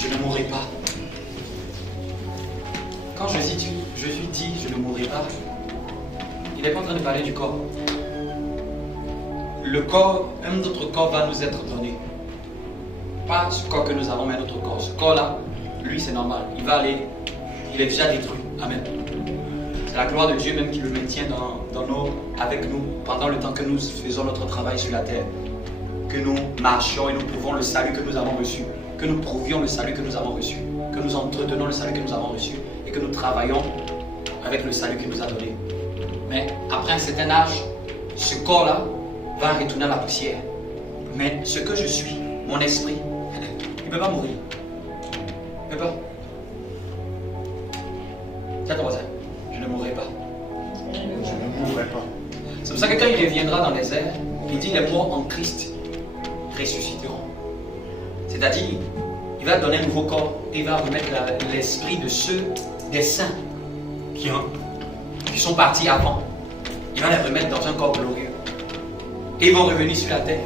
je ne mourrai pas. Quand Jésus dit je ne mourrai pas, il n'est pas en train de parler du corps. Le corps, un autre corps va nous être donné. Pas ce corps que nous avons, mais notre corps. Ce corps-là, lui, c'est normal. Il va aller, il est déjà détruit. Amen. C'est la gloire de Dieu même qui le maintient avec nous pendant le temps que nous faisons notre travail sur la terre. Que nous marchions et nous prouvons le salut que nous avons reçu. Que nous prouvions le salut que nous avons reçu. Que nous entretenons le salut que nous avons reçu. Et que nous travaillons avec le salut qu'il nous a donné. Mais après un certain âge, ce corps-là va retourner à la poussière. Mais ce que je suis, mon esprit, il ne peut pas mourir. Il ne peut pas. Tiens ton voisin, je ne mourrai pas. Je ne mourrai pas. C'est pour ça que quand il reviendra dans les airs, il dit les morts en Christ ressusciteront. C'est-à-dire, il va donner un nouveau corps et il va remettre l'esprit de ceux des saints qui sont partis avant. Il va les remettre dans un corps glorieux. Et ils vont revenir sur la terre.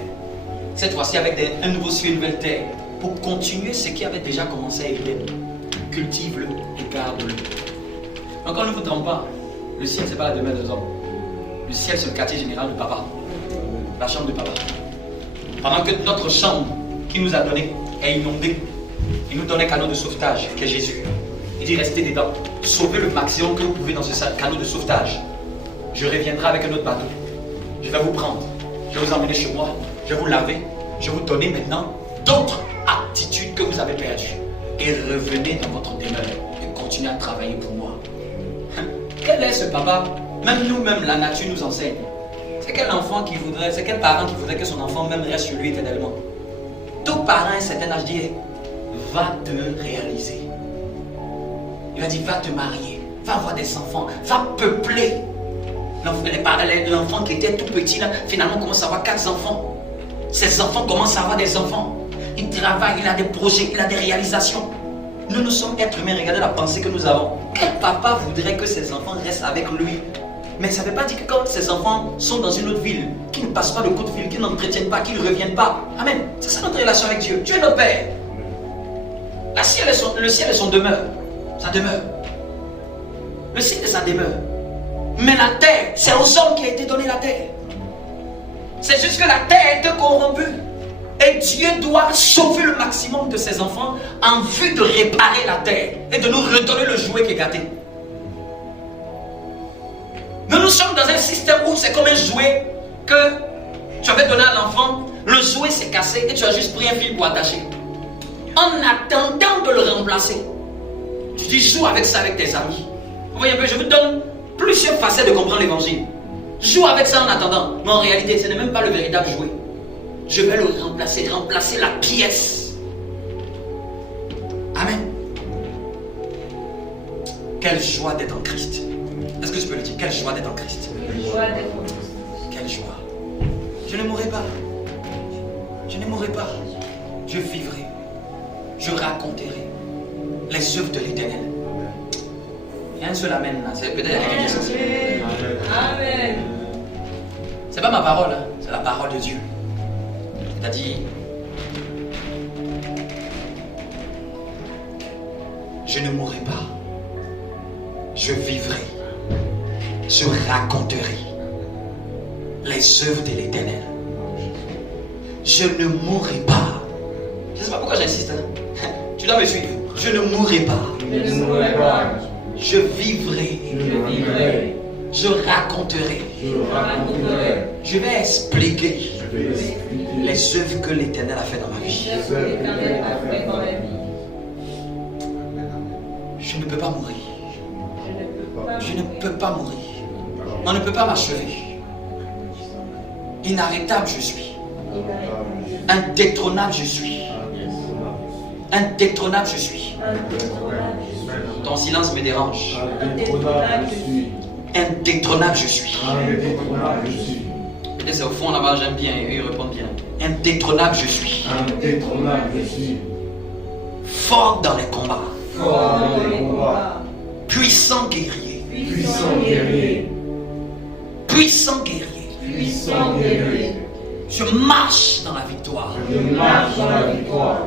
Cette fois-ci avec un nouveau ciel, une nouvelle terre. Pour continuer ce qui avait déjà commencé à Éden. Cultive-le et garde-le. Donc on ne vous trompe pas. Le ciel, ce n'est pas la demeure des hommes. Le ciel, c'est le quartier général de papa. La chambre de papa. Pendant que notre chambre qu'il nous a donnée est inondée, il nous donne un canot de sauvetage qui est Jésus. Il dit restez dedans. Sauvez le maximum que vous pouvez dans ce canot de sauvetage. Je reviendrai avec un autre bateau. Je vais vous prendre. Je vais vous emmener chez moi. Je vais vous laver. Je vais vous donner maintenant d'autres aptitudes que vous avez perdues. Et revenez dans votre demeure et continuez à travailler pour moi. Quel est ce papa? Même nous-mêmes, la nature nous enseigne. C'est quel enfant qui voudrait, c'est quel parent qui voudrait que son enfant même reste sur lui éternellement? Tout parent à un certain âge dit va te réaliser. Il a dit va te marier, va avoir des enfants, va peupler. L'enfant qui était tout petit là, finalement commence à avoir 4 enfants. Ces enfants commencent à avoir des enfants. Il travaille, il a des projets, il a des réalisations. Nous sommes êtres humains, regardez la pensée que nous avons. Quel papa voudrait que ses enfants restent avec lui? Mais ça ne veut pas dire que quand ses enfants sont dans une autre ville, qu'ils ne passent pas le coup de fil, qu'ils n'entretiennent pas, qu'ils ne reviennent pas. Amen. C'est ça notre relation avec Dieu. Dieu est notre Père. Le ciel est son demeure. Sa demeure. Le ciel est sa demeure. Mais la terre, c'est aux hommes qui a été donné la terre. C'est juste que la terre est corrompue. Et Dieu doit sauver le maximum de ses enfants en vue de réparer la terre et de nous redonner le jouet qui est gâté. Nous sommes dans un système où c'est comme un jouet que tu avais donné à l'enfant, le jouet s'est cassé et tu as juste pris un fil pour attacher. En attendant de le remplacer, tu dis joue avec ça avec tes amis. Vous voyez un peu, je vous donne plusieurs facettes de comprendre l'évangile. Joue avec ça en attendant, mais en réalité ce n'est même pas le véritable jouet. Je vais le remplacer la pièce. Amen. Quelle joie d'être en Christ. Est-ce que je peux le dire? Quelle joie d'être en Christ. Quelle joie. Je ne mourrai pas. Je ne mourrai pas. Je vivrai. Je raconterai les œuvres de l'Éternel. Il y a un seul amen là. C'est peut-être quelqu'un qui est sensible. Amen. C'est pas ma parole, hein. C'est la parole de Dieu. C'est-à-dire, je ne mourrai pas. Je vivrai. Je raconterai les œuvres de l'Éternel. Je ne mourrai pas. Je ne sais pas pourquoi j'insiste. Hein? Tu dois me suivre. Je ne mourrai pas. Je ne mourrai pas. Je vivrai. Je vivrai. Je raconterai. Je raconterai. Je vais expliquer les œuvres que l'Éternel a fait dans ma vie. Ce que l'Éternel a fait dans la vie. Je ne peux pas mourir. Je ne peux pas Je ne peux pas mourir. On ne peut pas m'achever. Inarrêtable je suis. Indétrônable je suis. Indétrônable je suis. Ton silence me dérange. Indétrônable je suis. Peut-être c'est au fond là-bas, j'aime bien et eux ils répondent bien. Indétrônable je suis. Indétrônable je suis. Fort dans les combats. Fort dans les combats. Puissant guerrier. Puissant guerrier. Puissant guerrier. Puissant guerrier. Je marche dans la victoire. Je marche dans la victoire.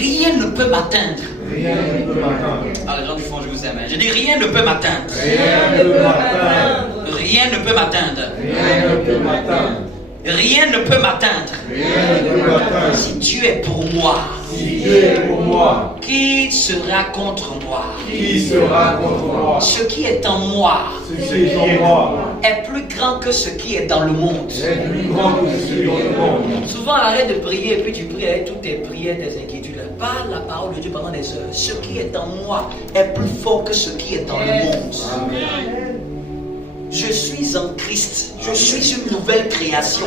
rien ne peut m'atteindre. Rien ne peut m'atteindre. Ah, les gens du fond, je vous aime. Je dis rien ne peut m'atteindre. Rien ne peut m'atteindre. Rien ne peut m'atteindre. Rien ne peut m'atteindre. Rien ne peut m'atteindre. Rien ne peut m'atteindre. Si Dieu est pour moi, Si Dieu est pour moi, qui sera contre moi? qui sera contre moi? Ce qui est en moi Ce qui est en moi est plus grand que ce qui est dans le monde. est plus grand que ce qui est dans le monde. Souvent, arrête de prier et puis tu pries avec toutes tes prières, tes inquiétudes. Parle la parole de Dieu pendant des heures. Ce qui est en moi est plus fort que ce qui est dans le monde. Amen. Je suis en Christ. Je suis une nouvelle création.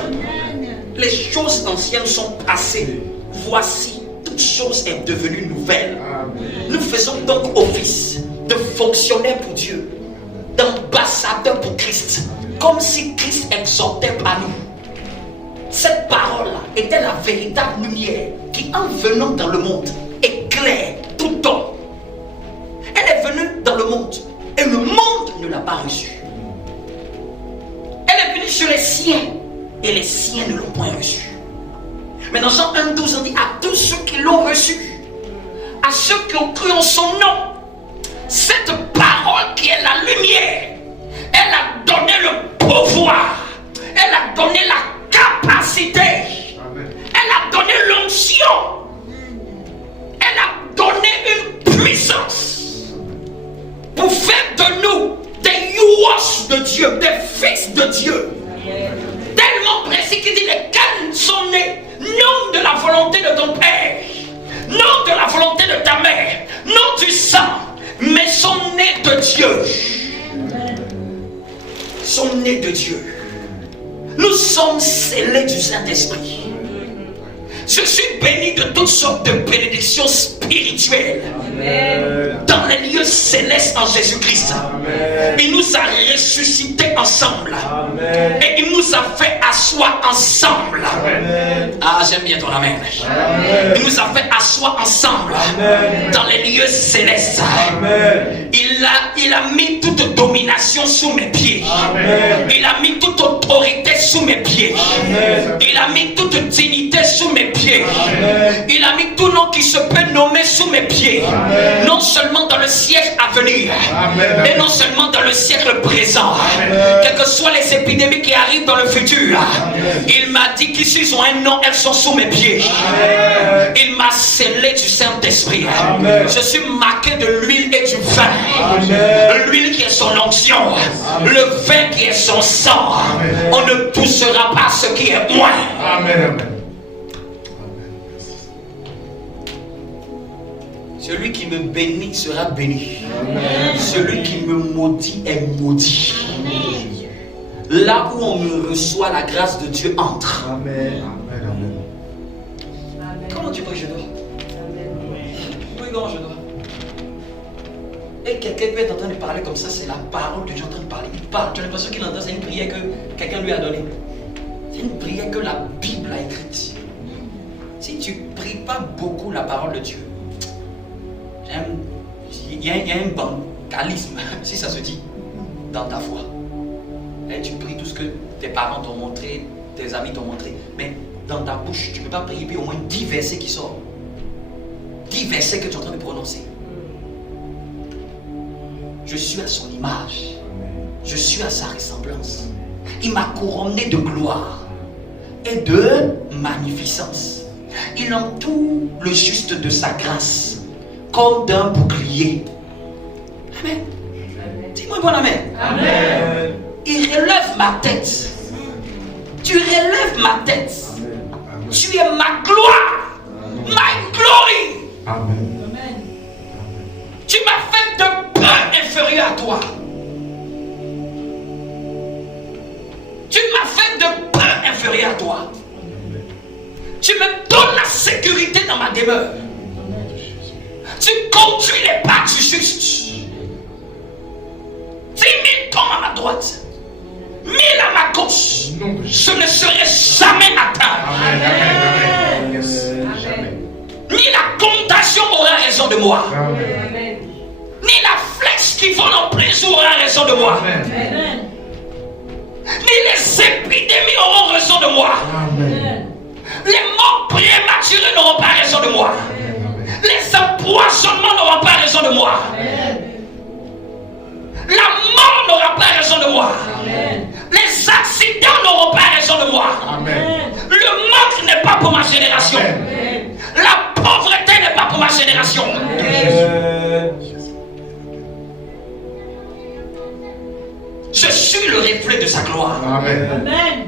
Les choses anciennes sont passées. Voici, toute chose est devenue nouvelle. Amen. Nous faisons donc office de fonctionnaires pour Dieu, d'ambassadeurs pour Christ, comme si Christ exhortait par nous. Cette parole-là était la véritable lumière qui, en venant dans le monde, éclaire tout homme. Elle est venue dans le monde et le monde ne l'a pas reçue. Elle est venue sur les siens et les siens ne l'ont point reçue. Mais dans Jean 1,12, on dit à tous ceux qui l'ont reçu, à ceux qui ont cru en son nom, cette parole qui est la lumière, elle a donné le pouvoir, elle a donné la capacité, elle a donné l'onction, elle a donné une puissance pour faire de nous des youos de Dieu, des fils de Dieu. Tellement précis qu'il dit lesquels sont nés, non de la volonté de ton père, non de la volonté de ta mère, non du sang, mais sont nés de Dieu. Sont nés de Dieu. Nous sommes scellés du Saint-Esprit. Je suis béni de toutes sortes de bénédictions spirituelles. Amen. Dans les lieux célestes en Jésus-Christ. Amen. Il nous a ressuscités ensemble. Amen. Et il nous a fait asseoir ensemble. Amen. Ah, j'aime bien ton amen. Amen. Il nous a fait asseoir ensemble Amen. dans les lieux célestes. Amen. Il a mis toute domination sous mes pieds. Amen. Il a mis toute autorité sous mes pieds. Amen. Il a mis toute dignité sous mes pieds. Amen. Il a mis tout nom qui se peut nommer sous mes pieds. Amen. Non seulement dans le siècle à venir, Amen. mais non seulement dans le siècle présent. Amen. Quelles que soient les épidémies qui arrivent dans le futur, il m'a dit qu'ici ont un nom, elles sont sous mes pieds. Amen. Il m'a scellé du Saint-Esprit. Amen. Je suis marqué de l'huile et du vin. Amen. L'huile qui est son onction, le vin qui est son sang. Amen. On ne touchera pas ce qui est moi. Amen. Amen. Celui qui me bénit sera béni. Amen. Celui qui me maudit est maudit. Là où on me reçoit, la grâce de Dieu entre. Amen. Amen. Comment tu veux que je dois? Oui, comment je dois? Et quelqu'un peut être en train de parler comme ça, c'est la parole que Dieu est en train de parler. Il parle, tu as l'impression qu'il entend, c'est une prière que quelqu'un lui a donnée. C'est une prière que la Bible a écrite. Si tu ne pries pas beaucoup la parole de Dieu, il y a un bancalisme, si ça se dit, dans ta foi. Et tu pries tout ce que tes parents t'ont montré, tes amis t'ont montré, mais dans ta bouche, tu ne peux pas prier, puis au moins 10 versets qui sortent. 10 versets que tu es en train de prononcer. Je suis à son image. Je suis à sa ressemblance. Il m'a couronné de gloire et de magnificence. Il entoure le juste de sa grâce, comme d'un bouclier. Amen. Dis-moi bon amen. Amen. Il relève ma tête. Tu relèves ma tête. Amen. Tu es ma gloire. My glory. Amen. Tu m'as fait de peu inférieur à toi. Tu m'as fait de peu inférieur à toi. Tu me donnes la sécurité dans ma demeure. Tu conduis les pas du juste. 10 000 tombent à ma droite, 1000 à ma gauche. Je ne serai jamais atteint. Amen. Amen. Ni la condamnation aura raison de moi. Amen. Ni la flèche qui vole en prison aura raison de moi. Amen. Ni les épidémies auront raison de moi. Amen. Les morts prématurés n'auront pas raison de moi. Les empoisonnements n'auront pas raison de moi. La mort n'aura pas raison de moi. Les accidents n'auront pas raison de moi. Le manque n'est pas pour ma génération. La pauvreté n'est pas pour ma génération. Je suis le reflet de sa gloire. Amen.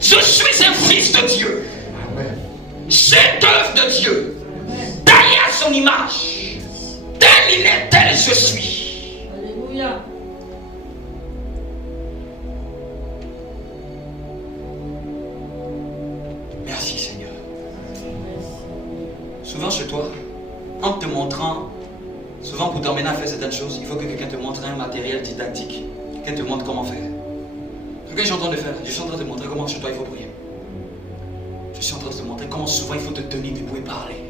Je suis un fils de Dieu. Chef-d'œuvre de Dieu. Taillé à son image. Tel il est, tel je suis. Alléluia. Merci Seigneur. Souvent chez toi, en te montrant, souvent pour t'emmener à faire certaines choses, il faut que quelqu'un te montre un matériel didactique. Quelqu'un te montre comment faire. Ce que je suis en train de faire, je suis en train de te montrer comment chez toi il faut prier. Je suis en train de te montrer comment souvent il faut te tenir debout et parler.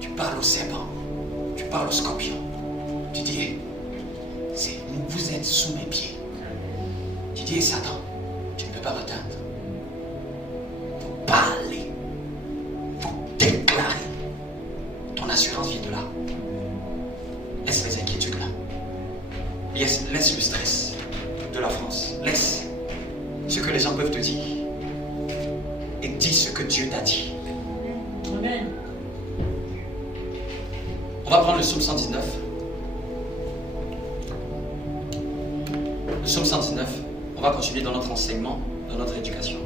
Tu parles au serpent, tu parles au scorpion. Tu dis, hey, vous êtes sous mes pieds. Tu dis, hey, Satan, tu ne peux pas m'atteindre. Il faut parler, il faut déclarer. Ton assurance vient de là. Laisse les inquiétudes là. Laisse le stress de la France. Laisse ce que les gens peuvent te dire. Et dis ce que Dieu t'a dit. Amen. On va prendre le psaume 119. Le psaume 119. On va continuer dans notre enseignement, dans notre éducation.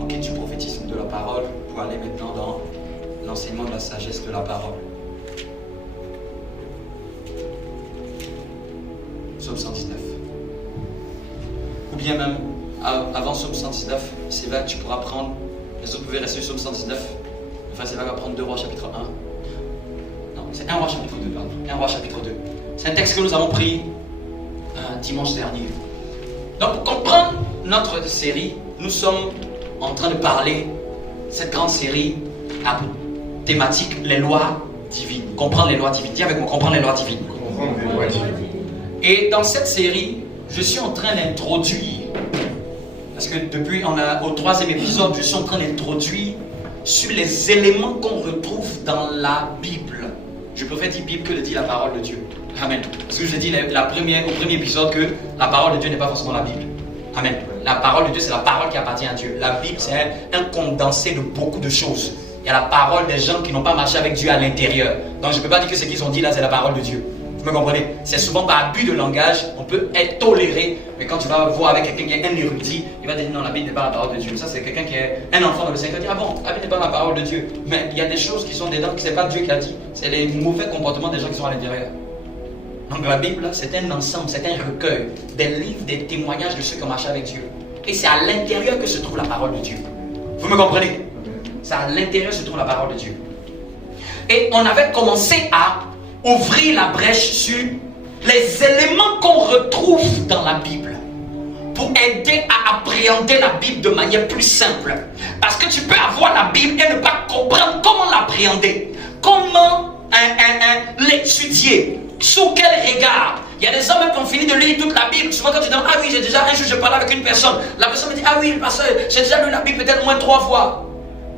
On quitte du prophétisme de la parole pour aller maintenant dans l'enseignement de la sagesse de la parole. Psaume 119. Ou bien même, avant Psaume 119, c'est là que tu pourras prendre, les autres pouvaient rester sur Psaume 119. Enfin, c'est là qu'on va prendre 2 Rois chapitre 1. Non, c'est 1 Roi chapitre 2, pardon. 1 Roi chapitre 2. C'est un texte que nous avons pris dimanche dernier. Donc, pour comprendre notre série, nous sommes en train de parler, cette grande série à thématique, les lois divines. Comprendre les lois divines. Dis avec moi, comprendre les lois divines. Comprendre les lois divines. Et dans cette série, je suis en train d'introduire, parce que depuis au 3e épisode, je suis en train d'introduire sur les éléments qu'on retrouve dans la Bible. Je préfère dire Bible que de dire la parole de Dieu. Amen. Parce que je dis au premier épisode que la parole de Dieu n'est pas forcément la Bible. Amen. La parole de Dieu, c'est la parole qui appartient à Dieu. La Bible, c'est un condensé de beaucoup de choses. Il y a la parole des gens qui n'ont pas marché avec Dieu à l'intérieur. Donc je ne peux pas dire que ce qu'ils ont dit là, c'est la parole de Dieu. Vous me comprenez? C'est souvent par abus de langage, on peut être toléré, mais quand tu vas voir avec quelqu'un qui est un érudit, il va te dire non, la Bible n'est pas la parole de Dieu. Ça, c'est quelqu'un qui est un enfant de le Seigneur qui dit ah bon, la Bible n'est pas la parole de Dieu. Mais il y a des choses qui sont dedans que ce n'est pas Dieu qui a dit, c'est les mauvais comportements des gens qui sont à l'intérieur. Donc la Bible, c'est un ensemble, c'est un recueil des livres, des témoignages de ceux qui ont marché avec Dieu. Et c'est à l'intérieur que se trouve la parole de Dieu. Vous me comprenez? C'est à l'intérieur que se trouve la parole de Dieu. Et on avait commencé à ouvrir la brèche sur les éléments qu'on retrouve dans la Bible pour aider à appréhender la Bible de manière plus simple. Parce que tu peux avoir la Bible et ne pas comprendre comment l'appréhender, comment l'étudier, sous quel regard. Il y a des hommes qui ont fini de lire toute la Bible. Souvent quand tu dis ah oui, j'ai déjà un jour je parlais avec une personne, la personne me dit ah oui, parce que j'ai déjà lu la Bible peut-être au moins 3 fois.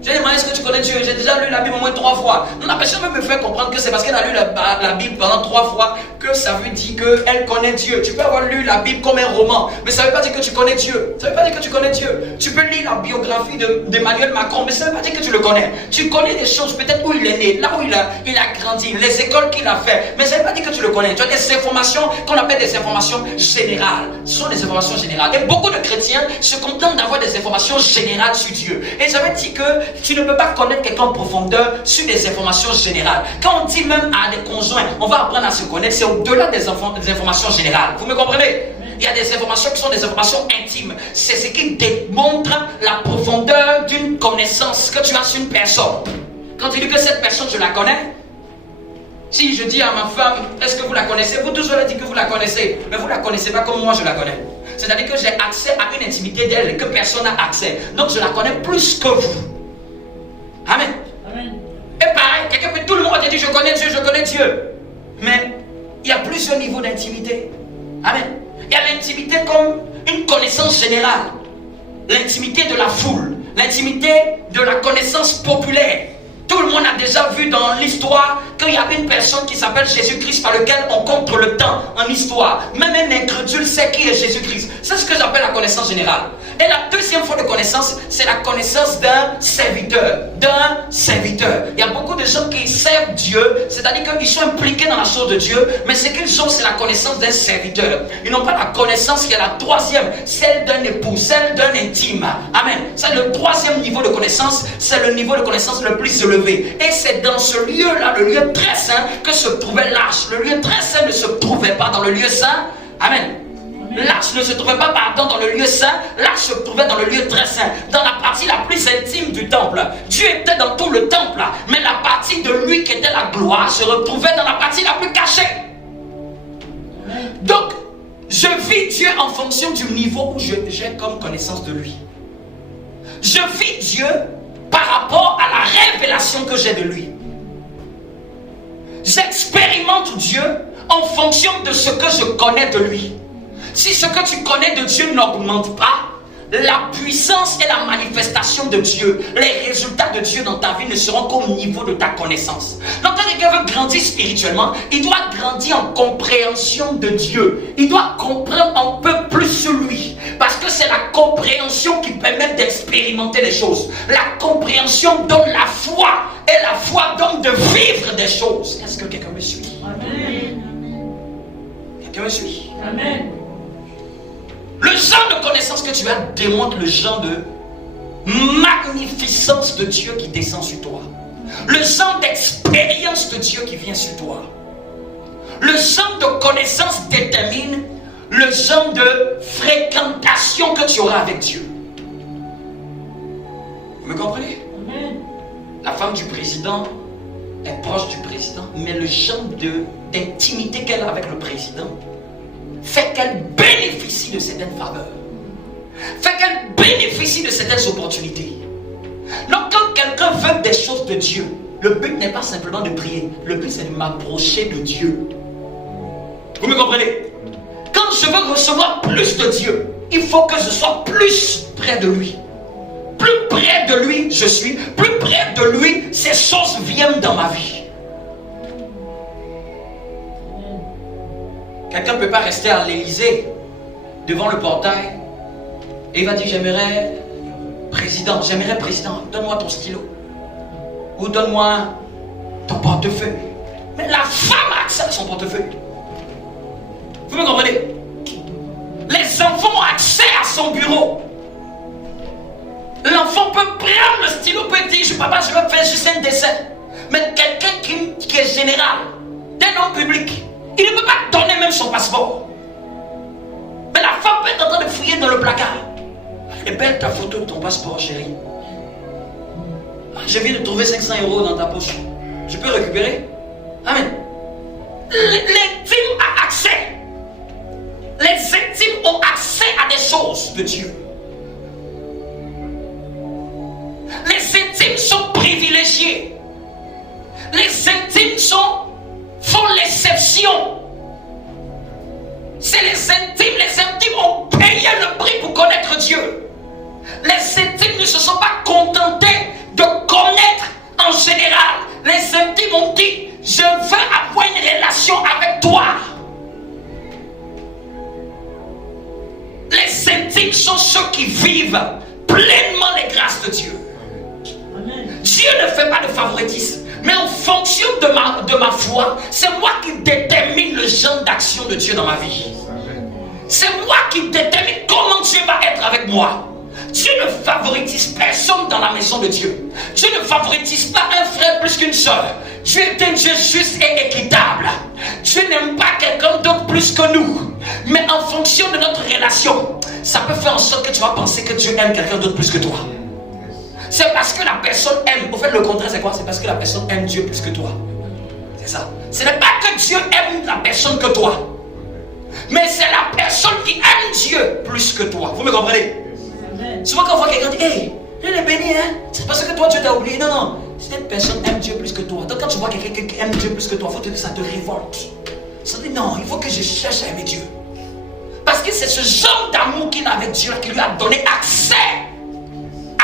Je lui ai demandé est-ce que tu connais Dieu? J'ai déjà lu la Bible au moins 3 fois. Non, la personne veut me faire comprendre que c'est parce qu'elle a lu la Bible pendant 3 fois que ça veut dire qu'elle connaît Dieu. Tu peux avoir lu la Bible comme un roman, mais ça ne veut pas dire que tu connais Dieu. Ça ne veut pas dire que tu connais Dieu. Tu peux lire la biographie d'Emmanuel Macron, mais ça ne veut pas dire que tu le connais. Tu connais des choses, peut-être où il est né, là où il a grandi, les écoles qu'il a fait, mais ça ne veut pas dire que tu le connais. Tu as des informations qu'on appelle des informations générales. Ce sont des informations générales. Et beaucoup de chrétiens se contentent d'avoir des informations générales sur Dieu. Et ça veut dire que tu ne peux pas connaître quelqu'un en profondeur sur des informations générales. Quand on dit même à des conjoints, on va apprendre à se connaître, c'est au-delà des informations générales. Vous me comprenez? Il y a des informations qui sont des informations intimes. C'est ce qui démontre la profondeur d'une connaissance que tu as sur une personne. Quand tu dis que cette personne, je la connais, si je dis à ma femme, est-ce que vous la connaissez? Vous tous, vous dites que vous la connaissez, mais vous ne la connaissez pas comme moi je la connais. C'est-à-dire que j'ai accès à une intimité d'elle que personne n'a accès. Donc je la connais plus que vous. Amen. Amen. Et pareil, quelqu'un peut, tout le monde va te dire je connais Dieu, je connais Dieu. Mais il y a plusieurs niveaux d'intimité. Amen. Il y a l'intimité comme une connaissance générale, l'intimité de la foule, l'intimité de la connaissance populaire. Tout le monde a déjà vu dans l'histoire qu'il y avait une personne qui s'appelle Jésus-Christ par lequel on compte le temps en histoire. Même un incrédule sait qui est Jésus-Christ. C'est ce que j'appelle la connaissance générale. Et la deuxième forme de connaissance, c'est la connaissance d'un serviteur. Il y a beaucoup de gens qui servent Dieu, c'est-à-dire qu'ils sont impliqués dans la chose de Dieu, mais ce qu'ils ont, c'est la connaissance d'un serviteur. Ils n'ont pas la connaissance qui est la troisième, celle d'un époux, celle d'un intime. Amen. C'est le troisième niveau de connaissance, c'est le niveau de connaissance le plus élevé. Et c'est dans ce lieu-là, le lieu très saint, que se trouvait l'arche. Le lieu très saint ne se trouvait pas dans le lieu saint. Amen. L'arche ne se trouvait pas, dans le lieu saint. L'arche se trouvait dans le lieu très saint, dans la partie la plus intime du temple. Dieu était dans tout le temple, mais la partie de lui qui était la gloire se retrouvait dans la partie la plus cachée. Donc, je vis Dieu en fonction du niveau où j'ai comme connaissance de lui. Je vis Dieu par rapport à la révélation que j'ai de lui. J'expérimente Dieu en fonction de ce que je connais de lui. Si ce que tu connais de Dieu n'augmente pas, la puissance et la manifestation de Dieu, les résultats de Dieu dans ta vie ne seront qu'au niveau de ta connaissance. Donc quand quelqu'un veut grandir spirituellement, il doit grandir en compréhension de Dieu. Il doit comprendre un peu plus sur lui. Parce que c'est la compréhension qui permet d'expérimenter les choses. La compréhension donne la foi. Et la foi donne de vivre des choses. Est-ce que quelqu'un me suit? Amen. Quelqu'un me suit? Amen. Le genre de connaissance que tu as démontre le genre de magnificence de Dieu qui descend sur toi. Le genre d'expérience de Dieu qui vient sur toi. Le genre de connaissance détermine le genre de fréquentation que tu auras avec Dieu. Vous me comprenez? Amen. La femme du président est proche du président, mais le genre d'intimité qu'elle a avec le président fait qu'elle bénéficie de certaines faveurs, fait qu'elle bénéficie de certaines opportunités. Donc quand quelqu'un veut des choses de Dieu, le but n'est pas simplement de prier, le but c'est de m'approcher de Dieu. Vous me comprenez? Quand je veux recevoir plus de Dieu, il faut que je sois plus près de lui. Plus près de lui je suis, plus près de lui ces choses viennent dans ma vie. Quelqu'un ne peut pas rester à l'Élysée devant le portail et il va dire j'aimerais président, donne-moi ton stylo ou donne-moi ton portefeuille. Mais la femme a accès à son portefeuille. Vous me comprenez? Les enfants ont accès à son bureau. L'enfant peut prendre le stylo, peut dire papa je veux faire juste un dessin. Mais quelqu'un qui est général, d'un homme public, il ne peut pas donner même son passeport. Mais la femme peut être en train de fouiller dans le placard. Et belle ta photo de ton passeport, chérie. Je viens de trouver 500 € dans ta poche. Je peux récupérer? Amen. L'intime a accès. Les intimes ont accès à des choses de Dieu. Les intimes sont privilégiés. Les intimes font l'exception. C'est les intimes ont payé le prix pour connaître Dieu. Les intimes ne se sont pas contentés de connaître en général. Les intimes ont dit, je veux avoir une relation avec toi. Les intimes sont ceux qui vivent pleinement les grâces de Dieu. Amen. Dieu ne fait pas de favoritisme. Mais en fonction de ma foi, c'est moi qui détermine le genre d'action de Dieu dans ma vie. C'est moi qui détermine comment Dieu va être avec moi. Dieu ne favorise personne dans la maison de Dieu. Dieu ne favorise pas un frère plus qu'une soeur. Dieu est un Dieu juste et équitable. Dieu n'aime pas quelqu'un d'autre plus que nous. Mais en fonction de notre relation, ça peut faire en sorte que tu vas penser que Dieu aime quelqu'un d'autre plus que toi. C'est parce que la personne aime. Au fait, le contraire, c'est quoi? C'est parce que la personne aime Dieu plus que toi. C'est ça. Ce n'est pas que Dieu aime la personne que toi. Mais c'est la personne qui aime Dieu plus que toi. Vous me comprenez? Amen. Souvent quand on voit quelqu'un dire, hey, il est béni, hein? C'est parce que toi, Dieu t'a oublié. Non, non. Cette personne aime Dieu plus que toi. Donc quand tu vois quelqu'un qui aime Dieu plus que toi, il faut que ça te révolte. Ça dit, non, il faut que je cherche à aimer Dieu. Parce que c'est ce genre d'amour qu'il a avec Dieu qui lui a donné accès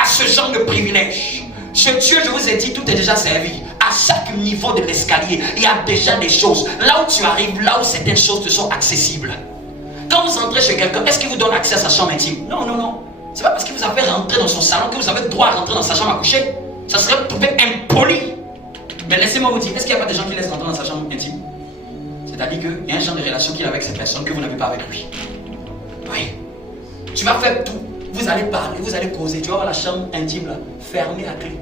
à ce genre de privilège. Ce Dieu, je vous ai dit, tout est déjà servi. À chaque niveau de l'escalier, il y a déjà des choses. Là où tu arrives, là où certaines choses te sont accessibles. Quand vous entrez chez quelqu'un, est-ce qu'il vous donne accès à sa chambre intime? Non, non, non. C'est pas parce qu'il vous a fait rentrer dans son salon que vous avez le droit à rentrer dans sa chambre à coucher. Ça serait trouvé impoli. Mais laissez-moi vous dire, est-ce qu'il n'y a pas des gens qui laissent rentrer dans sa chambre intime? C'est-à-dire qu'il y a un genre de relation qu'il a avec cette personne que vous n'avez pas avec lui. Oui. Tu vas faire tout. Vous allez parler, vous allez causer. Tu vas avoir la chambre intime là, fermée à clé.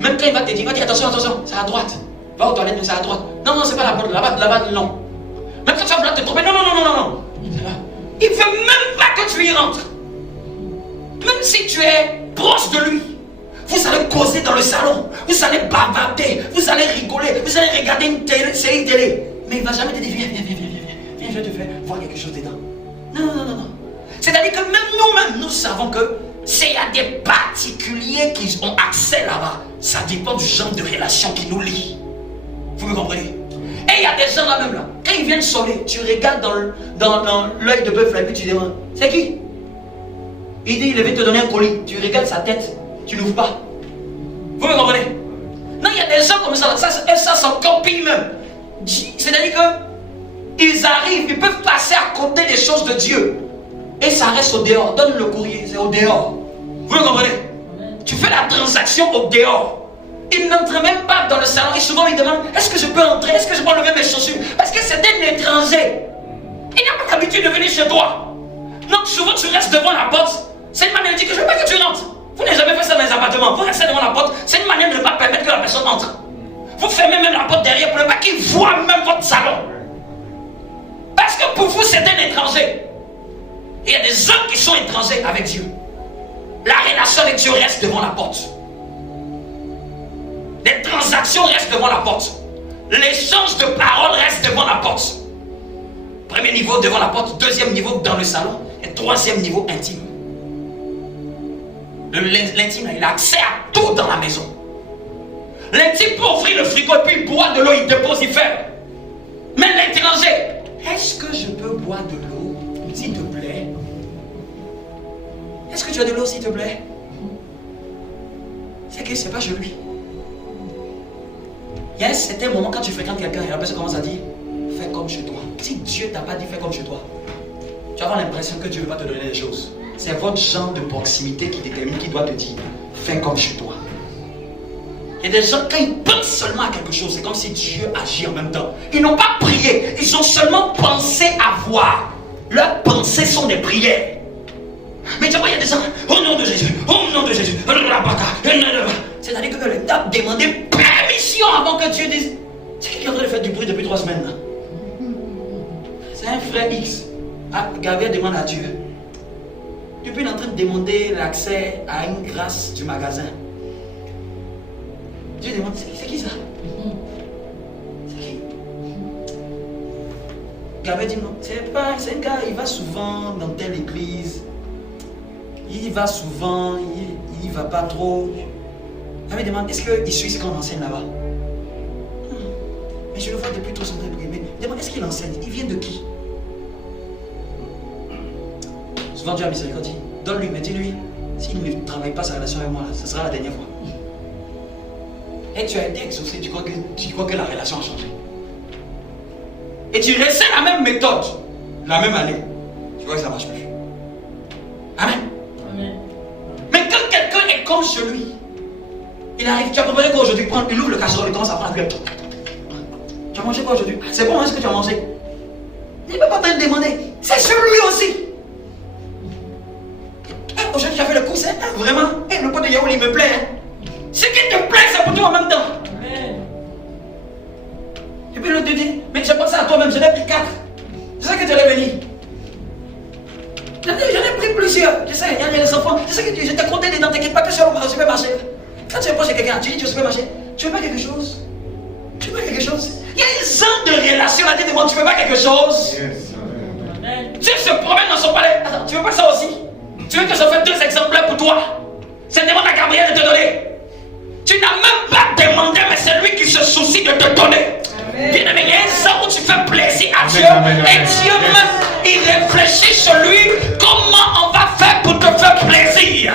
Même quand il va te dire, attention, attention, c'est à droite. Va aux toilettes, c'est à droite. Non, non, c'est pas la bonne, là-bas, non. Même quand tu vas vouloir te tromper, non, non, non, non, non, non. Il ne veut même pas que tu y rentres. Même si tu es proche de lui, vous allez causer dans le salon, vous allez bavarder, vous allez rigoler, vous allez regarder une série télé. Mais il ne va jamais te dire, viens, je vais te faire voir quelque chose dedans. Non, non, non, non. C'est-à-dire que même nous-mêmes, nous savons que s'il y a des particuliers qui ont accès là-bas, ça dépend du genre de relation qui nous lie. Vous me comprenez? Et il y a des gens là-même là, quand ils viennent sonner, tu regardes dans l'œil de bœuf là, et puis tu demandes, c'est qui? Il dit, il veut te donner un colis, tu regardes sa tête, tu n'ouvres pas. Vous me comprenez? Non, il y a des gens comme ça, ça s'en copie même. C'est-à-dire que ils arrivent, ils peuvent passer à côté des choses de Dieu. Et ça reste au dehors. Donne le courrier, c'est au dehors. Vous me comprenez? Tu fais la transaction au dehors. Il n'entre même pas dans le salon et souvent il demande, est-ce que je peux entrer? Est-ce que je peux enlever mes chaussures? Parce que c'est un étranger. Il n'a pas l'habitude de venir chez toi. Donc souvent tu restes devant la porte. C'est une manière de dire que je ne veux pas que tu rentres. Vous n'avez jamais fait ça dans les appartements. Vous restez devant la porte. C'est une manière de ne pas permettre que la personne entre. Vous fermez même la porte derrière pour ne pas qu'il voit même votre salon. Parce que pour vous c'est un étranger. Il y a des hommes qui sont étrangers avec Dieu. La relation avec Dieu reste devant la porte. Les transactions restent devant la porte. L'échange de paroles reste devant la porte. Premier niveau devant la porte, deuxième niveau dans le salon, et troisième niveau intime. L'intime, il a accès à tout dans la maison. L'intime peut ouvrir le frigo et puis il boit de l'eau, il dépose, il ferme. Mais l'étranger, est-ce que je peux boire de l'eau, s'il te plaît? Est-ce que tu as de l'eau, s'il te plaît? C'est que c'est pas chez lui. Il y a un certain moment quand tu fréquentes quelqu'un et la personne commence à dire, fais comme chez toi. Si Dieu t'a pas dit fais comme chez toi, tu vas avoir l'impression que Dieu ne veut pas te donner des choses. C'est votre genre de proximité qui détermine, qui doit te dire, fais comme chez toi. Il y a des gens, quand ils pensent seulement à quelque chose, c'est comme si Dieu agit en même temps. Ils n'ont pas prié, ils ont seulement pensé à voir. Leurs pensées sont des prières. Mais tu vois, il y a des gens, au nom de Jésus, au nom de Jésus, c'est-à-dire que le temps demandé permission avant que Dieu dise. C'est qui est en train de faire du bruit depuis 3 semaines là? C'est un frère X. Ah, Gabriel demande à Dieu. Depuis, il est en train de demander l'accès à une grâce du magasin. Dieu demande, c'est qui ça? C'est qui? Gabriel dit non, c'est un gars, il va souvent dans telle église. Il va souvent, il va pas trop. Il me demande, est-ce qu'il suit ce qu'on enseigne là-bas? Mais je le vois depuis tout son temps. Mais demande, est-ce qu'il enseigne? Il vient de qui? Souvent Dieu a miséricorde, donne-lui, mais dis-lui, s'il ne travaille pas sa relation avec moi, là, ce sera la dernière fois. Et tu as été exaucé, tu crois que la relation a changé. Et tu restes la même méthode, la même année. Tu vois que ça ne marche plus. Amen. Mais quand quelqu'un est comme celui, il arrive, tu as compris qu'aujourd'hui, il ouvre le casserole, il commence à prendre la gueule. Tu as mangé quoi aujourd'hui? C'est bon, hein, ce que tu as mangé? Il ne peut pas te demander. C'est celui aussi. Aujourd'hui, tu as fait le coup, c'est vraiment. Le pot de yaourt, il me plaît. Hein. Ce qui te plaît, c'est pour toi en même temps. Amen. Et puis l'autre te dit, mais je pense à toi-même, je l'ai pris 4. C'est ça que tu allais venir. J'en ai pris plusieurs. Je sais, il y a les enfants. Je sais que je t'ai compté dedans, t'inquiète pas que je vais marcher. Quand tu es proche de quelqu'un, tu dis tu veux marcher. Tu veux pas quelque chose? Tu veux pas quelque chose? Il y a une zone de relation à dire devant, tu veux pas quelque chose? Yes. Dieu se promène dans son palais. Attends, tu veux pas ça aussi? Tu veux que je fasse 2 exemplaires pour toi? C'est demande à Gabriel de te donner. Tu n'as même pas demandé, mais c'est lui qui se soucie de te donner. Bien aimé, il y a un temps où tu fais plaisir à Dieu. Et Dieu même, il réfléchit sur lui. Comment on va faire pour te faire plaisir?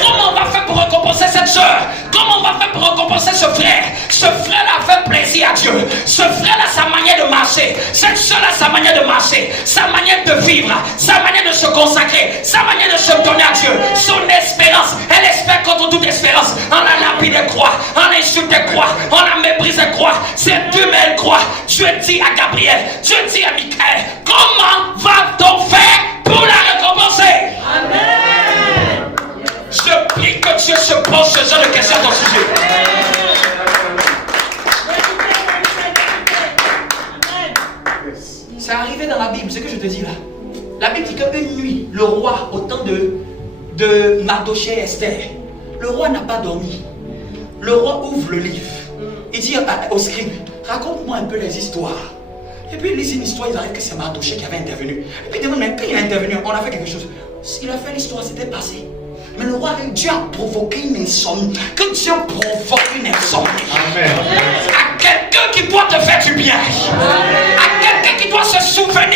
Comment on va faire pour récompenser cette soeur? Comment on va faire pour récompenser ce frère? Ce frère-là fait plaisir à Dieu. Ce frère-là, sa manière de marcher. Cette soeur-là, sa manière de marcher. Sa manière de vivre. Sa manière de se consacrer. Sa manière de se donner à Dieu. Son espérance. Elle espère contre toute espérance. On a lapidé croix. On a insulté croix. On a méprisé croix. C'est Dieu, mais elle croit. Dieu dit à Gabriel. Dieu dit à Michael. Comment va-t-on faire pour la récompenser? Amen. Je prie que Dieu se pose ce genre de questions dans ce sujet. C'est arrivé dans la Bible, ce que je te dis là. La Bible dit qu'une nuit, le roi, au temps de Mardochée et Esther, le roi n'a pas dormi. Le roi ouvre le livre. Il dit au scribe, raconte-moi un peu les histoires. Et puis il lit une histoire, il arrive que c'est Mardochée qui avait intervenu. Et puis il demande, mais quand il a intervenu, on a fait quelque chose. Il a fait l'histoire, c'était passé. Mais le roi, Dieu a provoqué une insomnie. Que Dieu provoque une insomnie. Amen. À quelqu'un qui doit te faire du bien. À quelqu'un qui doit se souvenir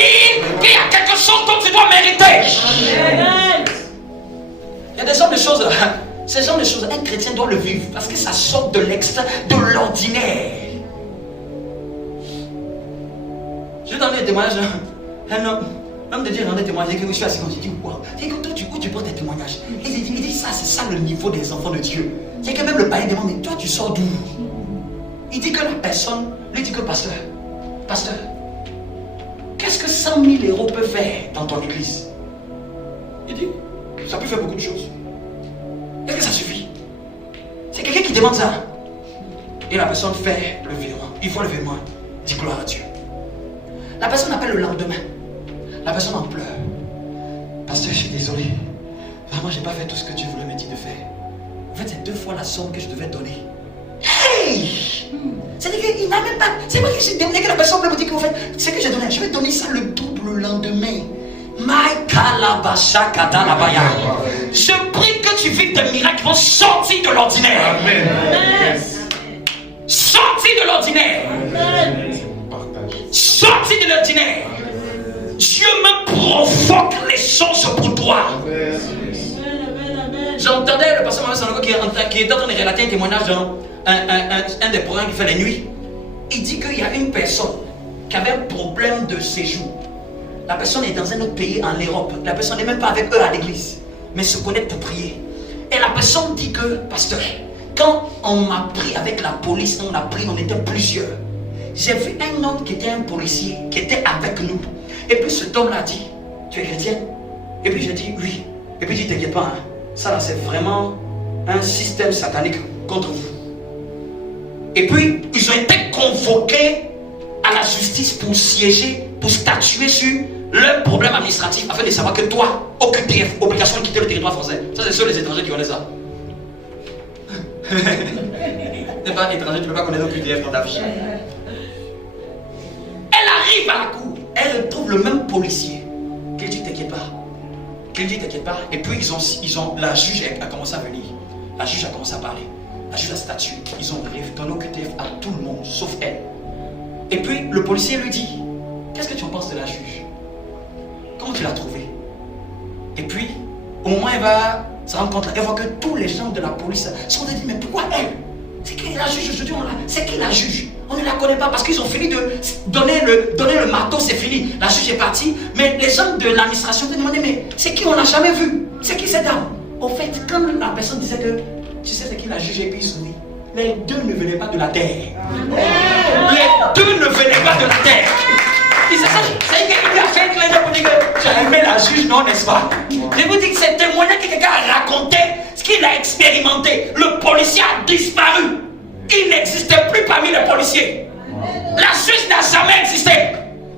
qu'il y a quelque chose dont tu dois mériter. Il y a des genres de choses là. Ces genres de choses, un chrétien doit le vivre. Parce que ça sort de l'extérieur, de l'ordinaire. Je vais donner un témoignage. Un homme. L'homme de Dieu rendait témoignage que je suis assis quand j'ai dit wow. Il dit où tu portes tes témoignages? Il dit ça, c'est ça le niveau des enfants de Dieu. C'est que même le païen demande, mais toi tu sors d'où? Il dit que la personne lui dit que pasteur, qu'est-ce que 100 000 euros peut faire dans ton église? Il dit, ça peut faire beaucoup de choses. Est-ce que ça suffit? C'est quelqu'un qui demande ça. Et la personne fait le virement. Il faut le virement. Dit gloire à Dieu. La personne appelle le lendemain. La personne en pleure. Pasteur, je suis désolé. Vraiment, je n'ai pas fait tout ce que Dieu voulait me dire de faire. En fait, c'est 2 fois la somme que je devais donner. Hey! C'est-à-dire qu'il n'a même pas. C'est moi qui j'ai demandé que la personne me dit qu'en fait, c'est que j'ai donné. Je vais donner ça le double le lendemain. Je prie que tu vives des miracles qui vont sortir de l'ordinaire. Amen. Sortir de l'ordinaire. Sortir de l'ordinaire. Dieu me provoque les choses pour toi. J'entendais le pasteur Mohamed Sanogo qui est en train de relater un témoignage dans un des programmes qui fait les nuits. Il dit qu'il y a une personne qui avait un problème de séjour. La personne est dans un autre pays en Europe. La personne n'est même pas avec eux à l'église, mais se connecte pour prier. Et la personne dit que, pasteur, quand on m'a pris avec la police, on était plusieurs. J'ai vu un homme qui était un policier, qui était avec nous. Et puis cet homme-là dit, tu es chrétien? Et puis j'ai dit, oui. Et puis il dit, t'inquiète pas, hein. Ça là c'est vraiment un système satanique contre vous. Et puis ils ont été convoqués à la justice pour siéger, pour statuer sur leur problème administratif afin de savoir que toi, OQTF, obligation de quitter le territoire français. Ça c'est seuls les étrangers qui connaissent ça. T'es pas étranger, tu ne peux pas connaître OQTF dans ta vie. Elle arrive à la cour, elle trouve le même policier. Qu'elle dit t'inquiète pas. Qu'elle dit t'inquiète pas. Et puis la juge a commencé à venir. La juge a commencé à parler. La juge a statué. Ils ont donné OQTF à tout le monde, sauf elle. Et puis le policier lui dit, qu'est-ce que tu en penses de la juge? Comment tu l'as trouvée? Et puis, au moins elle va se rendre compte, elle voit que tous les gens de la police sont dit, mais pourquoi elle? C'est qui la juge aujourd'hui? C'est qui la juge? On ne la connaît pas parce qu'ils ont fini de donner le marteau, c'est fini. La juge est partie, mais les gens de l'administration se demandaient, mais c'est qui? On n'a jamais vu. C'est qui cette dame? Au fait, quand la personne disait que, tu sais c'est qui la juge, et puis il sourit, les deux ne venaient pas de la terre. Les deux ne venaient pas de la terre. C'est quelqu'un qui a fait un clin d'œil pour dire que tu as aimé la juge, non, n'est-ce pas? Je vous dis que c'est témoignage que quelqu'un a raconté ce qu'il a expérimenté. Le policier a disparu. Il n'existait plus parmi les policiers. La juge n'a jamais existé.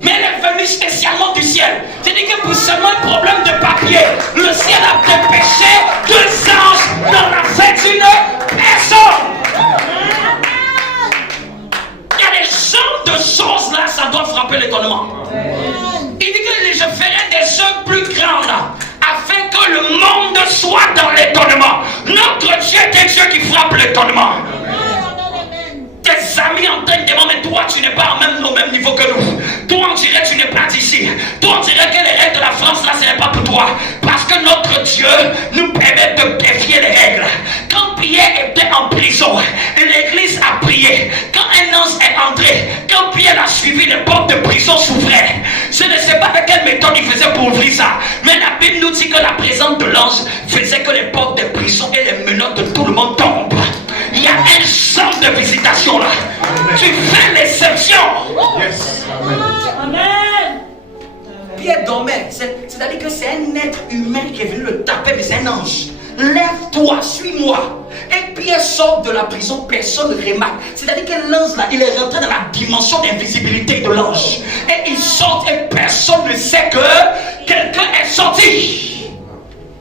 Mais elle est venue spécialement du ciel. C'est-à-dire que pour seulement un problème de papier, le ciel a dépêché 2 anges dans la fête d'une personne. Il y a des genres de choses là, ça doit frapper l'étonnement. Il dit que je ferai des œuvres plus grandes afin que le monde soit dans l'étonnement. Notre Dieu est un Dieu qui frappe l'étonnement. Tes amis en train de demander, mais toi tu n'es pas au même niveau que nous. Toi on dirait que tu n'es pas d'ici. Toi Pourquoi? Parce que notre Dieu nous permet de défier les règles. Quand Pierre était en prison, l'église a prié. Quand un ange est entré, quand Pierre a suivi, les portes de prison s'ouvraient. Je ne sais pas avec quelle méthode il faisait pour ouvrir ça, mais la Bible nous dit que la présence de l'ange faisait que les portes de prison et les menottes de tout le monde tombent. Il y a un genre de visitation là. Tu fais l'exception. Yes. Amen. Pierre dormait. C'est-à-dire que c'est un être humain qui est venu le taper, mais c'est un ange. Lève-toi, suis-moi. Et Pierre sort de la prison, personne ne remarque. C'est-à-dire que l'ange là, il est rentré dans la dimension d'invisibilité de l'ange. Et il sort et personne ne sait que quelqu'un est sorti.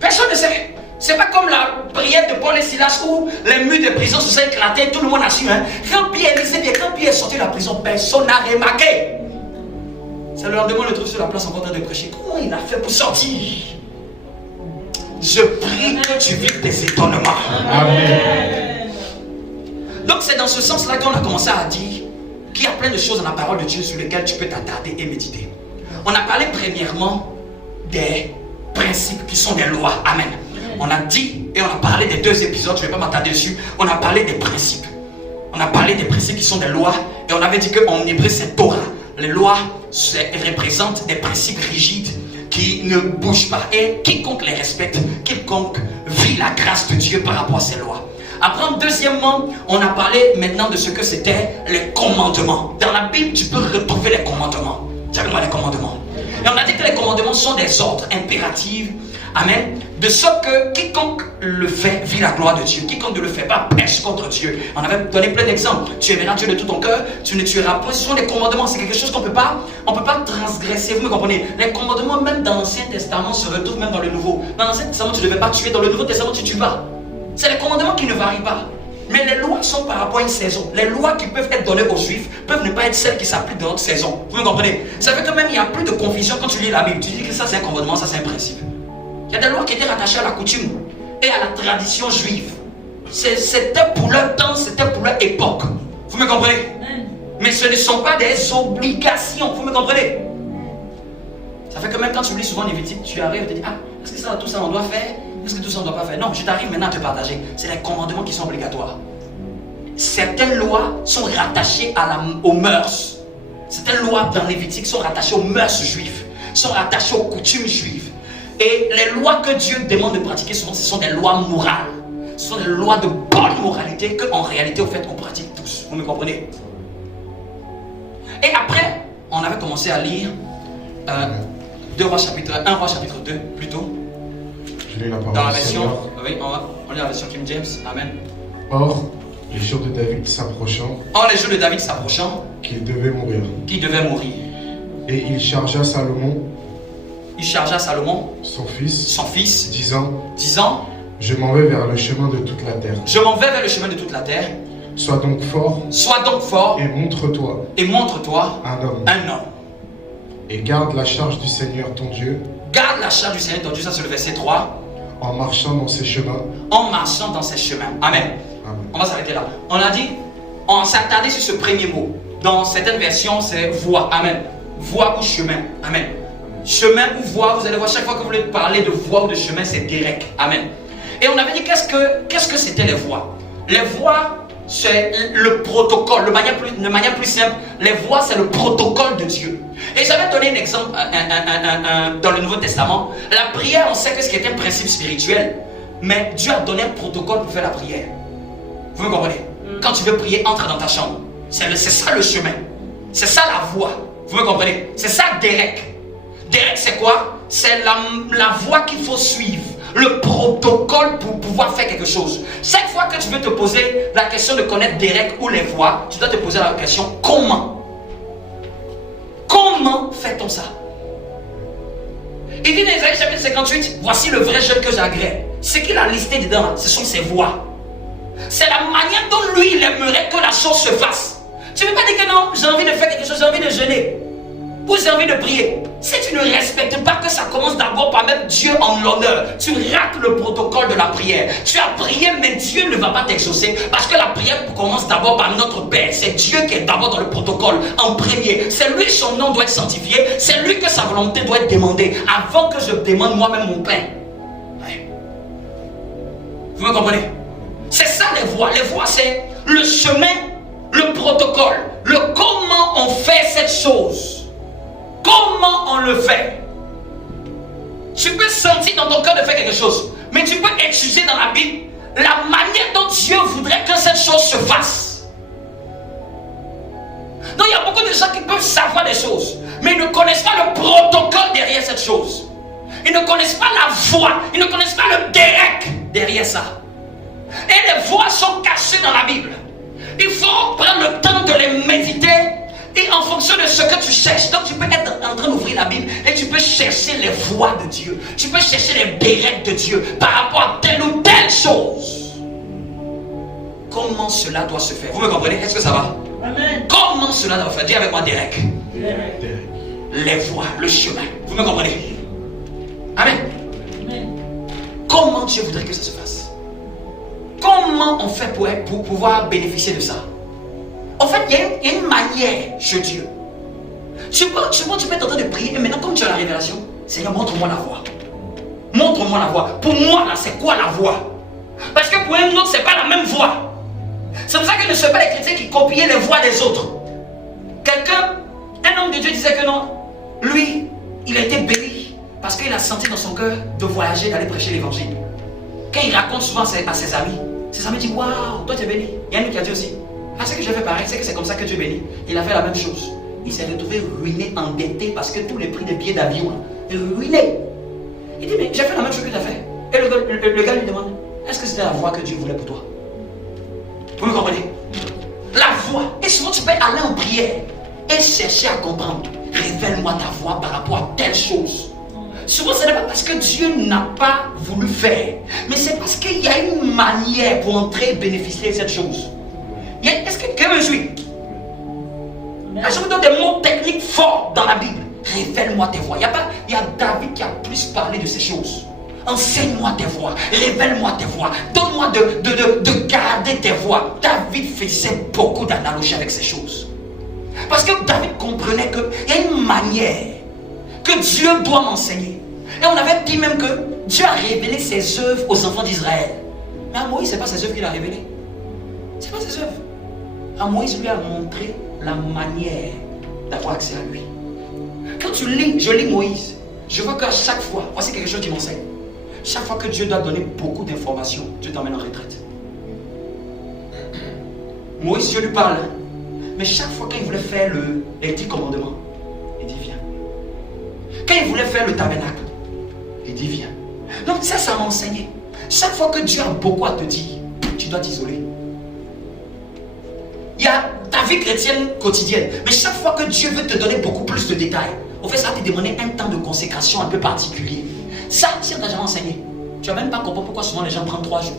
Personne ne sait. C'est pas comme la prière de Paul et Silas où les murs de prison se sont éclatés, tout le monde a su. Hein? Quand Pierre est sorti de la prison, personne n'a remarqué. C'est le lendemain, on le trouve sur la place en train de prêcher. Comment il a fait pour sortir? Je prie que tu vives tes étonnements. Amen. Donc c'est dans ce sens-là qu'on a commencé à dire qu'il y a plein de choses dans la parole de Dieu sur lesquelles tu peux t'attarder et méditer. On a parlé premièrement des principes qui sont des lois. Amen. On a dit et on a parlé des 2 épisodes, je ne vais pas m'attarder dessus. On a parlé des principes. On a parlé des principes qui sont des lois et on avait dit qu'en hébreu c'est Torah. Les lois représentent des principes rigides qui ne bougent pas. Et quiconque les respecte, quiconque vit la grâce de Dieu par rapport à ces lois. Après, deuxièmement, on a parlé maintenant de ce que c'était les commandements. Dans la Bible, tu peux retrouver les commandements. Dis-moi les commandements. Et on a dit que les commandements sont des ordres impératifs. Amen. De sorte que quiconque le fait vit la gloire de Dieu. Quiconque ne le fait pas pêche contre Dieu. On avait donné plein d'exemples. Tu aimeras Dieu de tout ton cœur. Tu ne tueras pas. Ce sont des commandements. C'est quelque chose qu'on ne peut pas transgresser. Vous me comprenez? Les commandements, même dans l'Ancien Testament, se retrouvent même dans le Nouveau. Dans l'Ancien Testament, tu ne devais pas tuer. Dans le Nouveau Testament, tu ne tues pas. C'est les commandements qui ne varient pas. Mais les lois sont par rapport à une saison. Les lois qui peuvent être données aux Juifs peuvent ne pas être celles qui s'appliquent dans notre saison. Vous me comprenez? Ça fait que même il n'y a plus de confusion quand tu lis la Bible. Tu dis que ça c'est un commandement, ça c'est un principe. Il y a des lois qui étaient rattachées à la coutume et à la tradition juive. C'était pour leur temps, c'était pour leur époque. Vous me comprenez? Mais ce ne sont pas des obligations. Vous me comprenez? Ça fait que même quand tu lis souvent Lévitique, tu arrives et tu dis, ah, est-ce que tout ça on doit faire? Est-ce que tout ça on ne doit pas faire? Non, je t'arrive maintenant à te partager. C'est les commandements qui sont obligatoires. Certaines lois sont rattachées aux mœurs. Certaines lois dans Lévitique sont rattachées aux mœurs juives, sont rattachées aux coutumes juives. Et les lois que Dieu demande de pratiquer souvent, ce sont des lois morales. Ce sont des lois de bonne moralité qu'en réalité, au fait, on pratique tous. Vous me comprenez? Et après, on avait commencé à lire 1 Roi chapitre 2, plutôt. Je lis la parole Dans la du version, Seigneur. oui, on lit la version King James. Amen. Or, les jours de David s'approchant, Or, les jours de David s'approchant, qu'il devait mourir. qui devait mourir. Et il chargea Salomon, son fils, disant, je m'en vais vers le chemin de toute la terre. je m'en vais vers le chemin de toute la terre. Sois donc fort Et montre-toi un homme. Et garde la charge du Seigneur ton Dieu, Garde la charge du Seigneur ton Dieu, ça c'est le verset 3. en marchant dans ses chemins. Amen. On va s'arrêter là. On a dit, on s'attardait sur ce premier mot. Dans certaines versions, c'est voie. Amen. Voie ou chemin. Amen. Chemin ou voie, vous allez voir, chaque fois que vous voulez parler de voie ou de chemin, c'est direct. Amen. Et on avait dit, qu'est-ce que c'était les voies? Les voies, c'est le protocole. De manière plus simple, les voies, c'est le protocole de Dieu. Et j'avais donné un exemple dans le Nouveau Testament. La prière, on sait que c'est un principe spirituel. Mais Dieu a donné un protocole pour faire la prière. Vous me comprenez? Quand tu veux prier, entre dans ta chambre. C'est ça le chemin. C'est ça la voie. Vous me comprenez? C'est ça Derek. Derek, c'est quoi? C'est la voie qu'il faut suivre. Le protocole pour pouvoir faire quelque chose. Chaque fois que tu veux te poser la question de connaître Derek ou les voies, tu dois te poser la question comment? Comment fait-on ça? Il dit dans Isaïe chapitre 58, voici le vrai jeûne que j'agrée. Ce qu'il a listé dedans, ce sont ses voies. C'est la manière dont lui, il aimerait que la chose se fasse. Tu ne peux pas dire que non, j'ai envie de faire quelque chose, j'ai envie de jeûner. Pour servir de prier. Si tu ne respectes pas que ça commence d'abord par mettre Dieu en l'honneur, tu rates le protocole de la prière. Tu as prié, mais Dieu ne va pas t'exaucer parce que la prière commence d'abord par notre Père. C'est Dieu qui est d'abord dans le protocole en premier. C'est lui, son nom doit être sanctifié. C'est lui que sa volonté doit être demandée avant que je demande moi-même mon pain. Ouais. Vous me comprenez? C'est ça les voies. Les voies, c'est le chemin, le protocole, le comment on fait cette chose. Comment on le fait? Tu peux sentir dans ton cœur de faire quelque chose, mais tu peux étudier dans la Bible la manière dont Dieu voudrait que cette chose se fasse. Donc il y a beaucoup de gens qui peuvent savoir des choses, mais ils ne connaissent pas le protocole derrière cette chose. Ils ne connaissent pas la voie, ils ne connaissent pas le direct derrière ça. Et les voies sont cachées dans la Bible. Il faut prendre le temps de les méditer. Et en fonction de ce que tu cherches, donc tu peux être en train d'ouvrir la Bible et tu peux chercher les voies de Dieu. Tu peux chercher les directs de Dieu par rapport à telle ou telle chose. Comment cela doit se faire? Vous me comprenez? Est-ce que ça va? Amen. Comment cela doit se faire? Dis avec moi direct. Direct. Les voies, le chemin. Vous me comprenez? Amen. Amen. Comment Dieu voudrait que ça se fasse? Comment on fait pour pouvoir bénéficier de ça? En fait, il y a une manière chez Dieu. Tu peux être en train de prier, et maintenant, comme tu as la révélation, Seigneur, montre-moi la voie. Montre-moi la voie. Pour moi, là, c'est quoi la voie? Parce que pour un autre, c'est pas la même voie. C'est pour ça que ne sont pas les chrétiens qui copiaient les voies des autres. Un homme de Dieu disait que non, lui, il a été béni parce qu'il a senti dans son cœur de voyager, d'aller prêcher l'évangile. Quand il raconte souvent à ses amis disent, waouh, toi tu es béni. Il y a un autre qui a dit aussi, c'est que j'ai fait pareil, c'est que c'est comme ça que Dieu bénit. Il a fait la même chose. Il s'est retrouvé ruiné, endetté parce que tous les prix des billets d'avion, ruiné. Il dit, mais j'ai fait la même chose que tu as fait. Et le gars lui demande, est-ce que c'était la voie que Dieu voulait pour toi? Vous me comprenez? La voie. Et souvent tu peux aller en prière et chercher à comprendre. Révèle-moi ta voie par rapport à telle chose. Souvent ce n'est pas parce que Dieu n'a pas voulu faire, mais c'est parce qu'il y a une manière pour entrer et bénéficier de cette chose. Est-ce que quelqu'un me suit? Je vous donne des mots techniques forts dans la Bible. Révèle-moi tes voies. Il y a David qui a plus parlé de ces choses. Enseigne-moi tes voies. Révèle-moi tes voies. Donne-moi de garder tes voies. David faisait beaucoup d'analogies avec ces choses. Parce que David comprenait qu'il y a une manière que Dieu doit m'enseigner. Et on avait dit même que Dieu a révélé ses œuvres aux enfants d'Israël. Mais à Moïse, ce n'est pas ses œuvres qu'il a révélées. Ce n'est pas ses œuvres. À Moïse lui a montré la manière d'avoir accès à lui. Quand tu lis, je lis Moïse, je vois qu'à chaque fois, voici quelque chose qui m'enseigne. Chaque fois que Dieu doit donner beaucoup d'informations, Dieu t'emmène en retraite. Moïse, Dieu lui parle. Mais chaque fois qu'il voulait faire les 10 commandements, il dit viens. Quand il voulait faire le tabernacle, il dit viens. Donc ça m'a enseigné. Chaque fois que Dieu a beaucoup à te dire, tu dois t'isoler. Il y a ta vie chrétienne quotidienne, mais chaque fois que Dieu veut te donner beaucoup plus de détails, au fait ça va te demander un temps de consécration un peu particulier. Ça, si on t'a jamais enseigné, tu vas même pas comprendre pourquoi souvent les gens prennent 3 jours.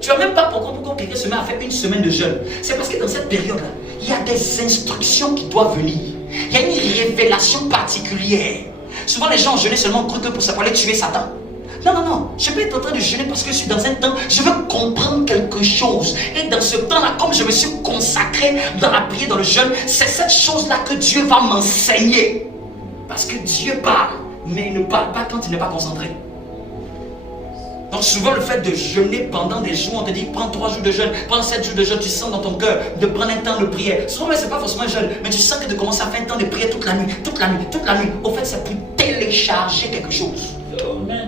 Tu vas même pas comprendre pourquoi quelqu'un se met à faire une semaine de jeûne. C'est parce que dans cette période-là, il y a des instructions qui doivent venir. Il y a une révélation particulière. Souvent les gens jeûnent seulement que pour savoir aller tuer Satan. Non. Je peux être en train de jeûner parce que je suis dans un temps, je veux comprendre quelque chose. Et dans ce temps-là, comme je me suis consacré dans la prière, dans le jeûne, c'est cette chose-là que Dieu va m'enseigner. Parce que Dieu parle, mais il ne parle pas quand il n'est pas concentré. Donc souvent le fait de jeûner pendant des jours, on te dit prends 3 jours de jeûne, prends 7 jours de jeûne, tu sens dans ton cœur de prendre un temps de prière. Souvent ce n'est pas forcément un jeûne, mais tu sens que de commencer à faire un temps de prière toute la nuit. Au fait c'est pour télécharger quelque chose.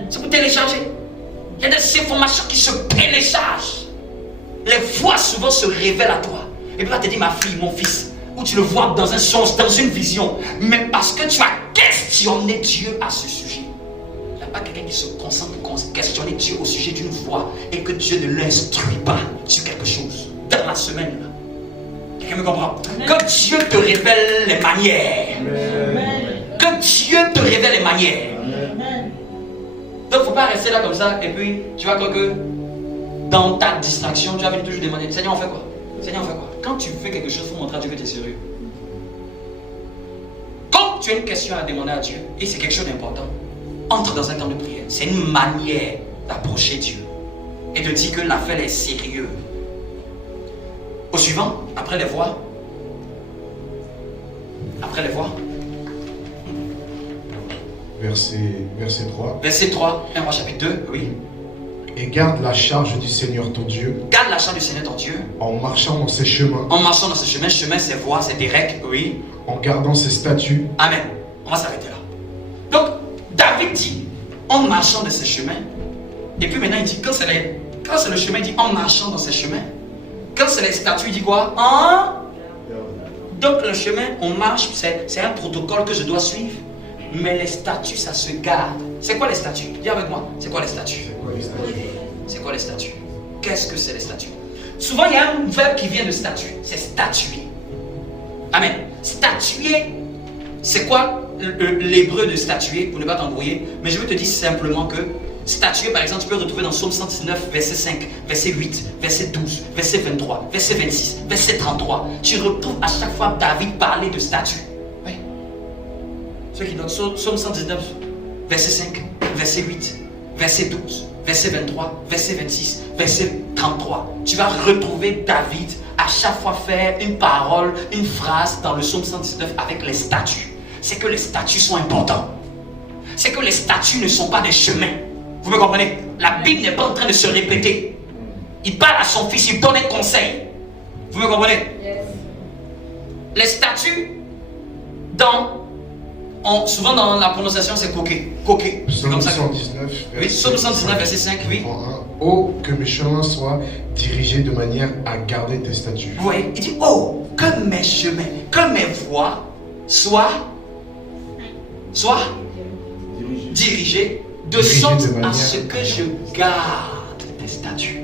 C'est pour télécharger. Il y a des informations qui se téléchargent. Les voix souvent se révèlent à toi. Et puis là, tu te dis, ma fille, mon fils, ou tu le vois dans un songe, dans une vision. Mais parce que tu as questionné Dieu à ce sujet. Il n'y a pas quelqu'un qui se concentre pour questionner Dieu au sujet d'une voix et que Dieu ne l'instruit pas sur quelque chose. Dans la semaine, là. Quelqu'un me comprend? Que Dieu te révèle les manières. Que Dieu te révèle les manières. Donc il ne faut pas rester là comme ça et puis tu vas croire que dans ta distraction, tu vas venir toujours demander, Seigneur on fait quoi? Seigneur on fait quoi? Quand tu fais quelque chose, il faut montrer à Dieu que tu es sérieux. tu as une question à demander à Dieu, et c'est quelque chose d'important, entre dans un temps de prière. C'est une manière d'approcher Dieu et de dire que l'affaire est sérieuse. Au suivant, après les voix. Après les voix. Verset 3. Verset 3, 1 Roi chapitre 2, oui. Et garde la charge du Seigneur ton Dieu. Garde la charge du Seigneur ton Dieu. En marchant dans ses chemins. En marchant dans ses chemins, chemin c'est voie, c'est des règles, oui. En gardant ses statuts. Amen. On va s'arrêter là. Donc, David dit, en marchant dans ses chemins. Et puis maintenant il dit, quand c'est le chemin, il dit en marchant dans ses chemins. Quand c'est les statuts, il dit quoi? Donc le chemin, on marche, c'est un protocole que je dois suivre. Mais les statuts, ça se garde. C'est quoi les statuts? Dis avec moi, c'est quoi les statuts? C'est quoi les statuts? Qu'est-ce que c'est les statuts? Souvent, il y a un verbe qui vient de statut. C'est statuer. Amen. Statuer, c'est quoi l'hébreu de statuer? Pour ne pas t'embrouiller. Mais je veux te dire simplement que statuer, par exemple, tu peux retrouver dans Psaume 119, verset 5, verset 8, verset 12, verset 23, verset 26, verset 33. Tu retrouves à chaque fois David parler de statut. Oui. Ceux qui donnent Psaume 119, verset 5, verset 8, verset 12, verset 23, verset 26, verset 33. Tu vas retrouver David à chaque fois faire une parole, une phrase dans le Psaume 119 avec les statuts. C'est que les statuts sont importants. C'est que les statuts ne sont pas des chemins. Vous me comprenez? La Bible n'est pas en train de se répéter. Il parle à son fils, il donne un conseil. Vous me comprenez? Yes. Les statuts, souvent dans la prononciation, c'est coquet. Psaume 119, oui, Psaume 119, verset 5, oui. Oh, que mes chemins soient dirigés de manière à garder tes statuts. Vous voyez, il dit, oh, que mes chemins, que mes voies soient dirigées de sorte à ce que je garde tes statuts.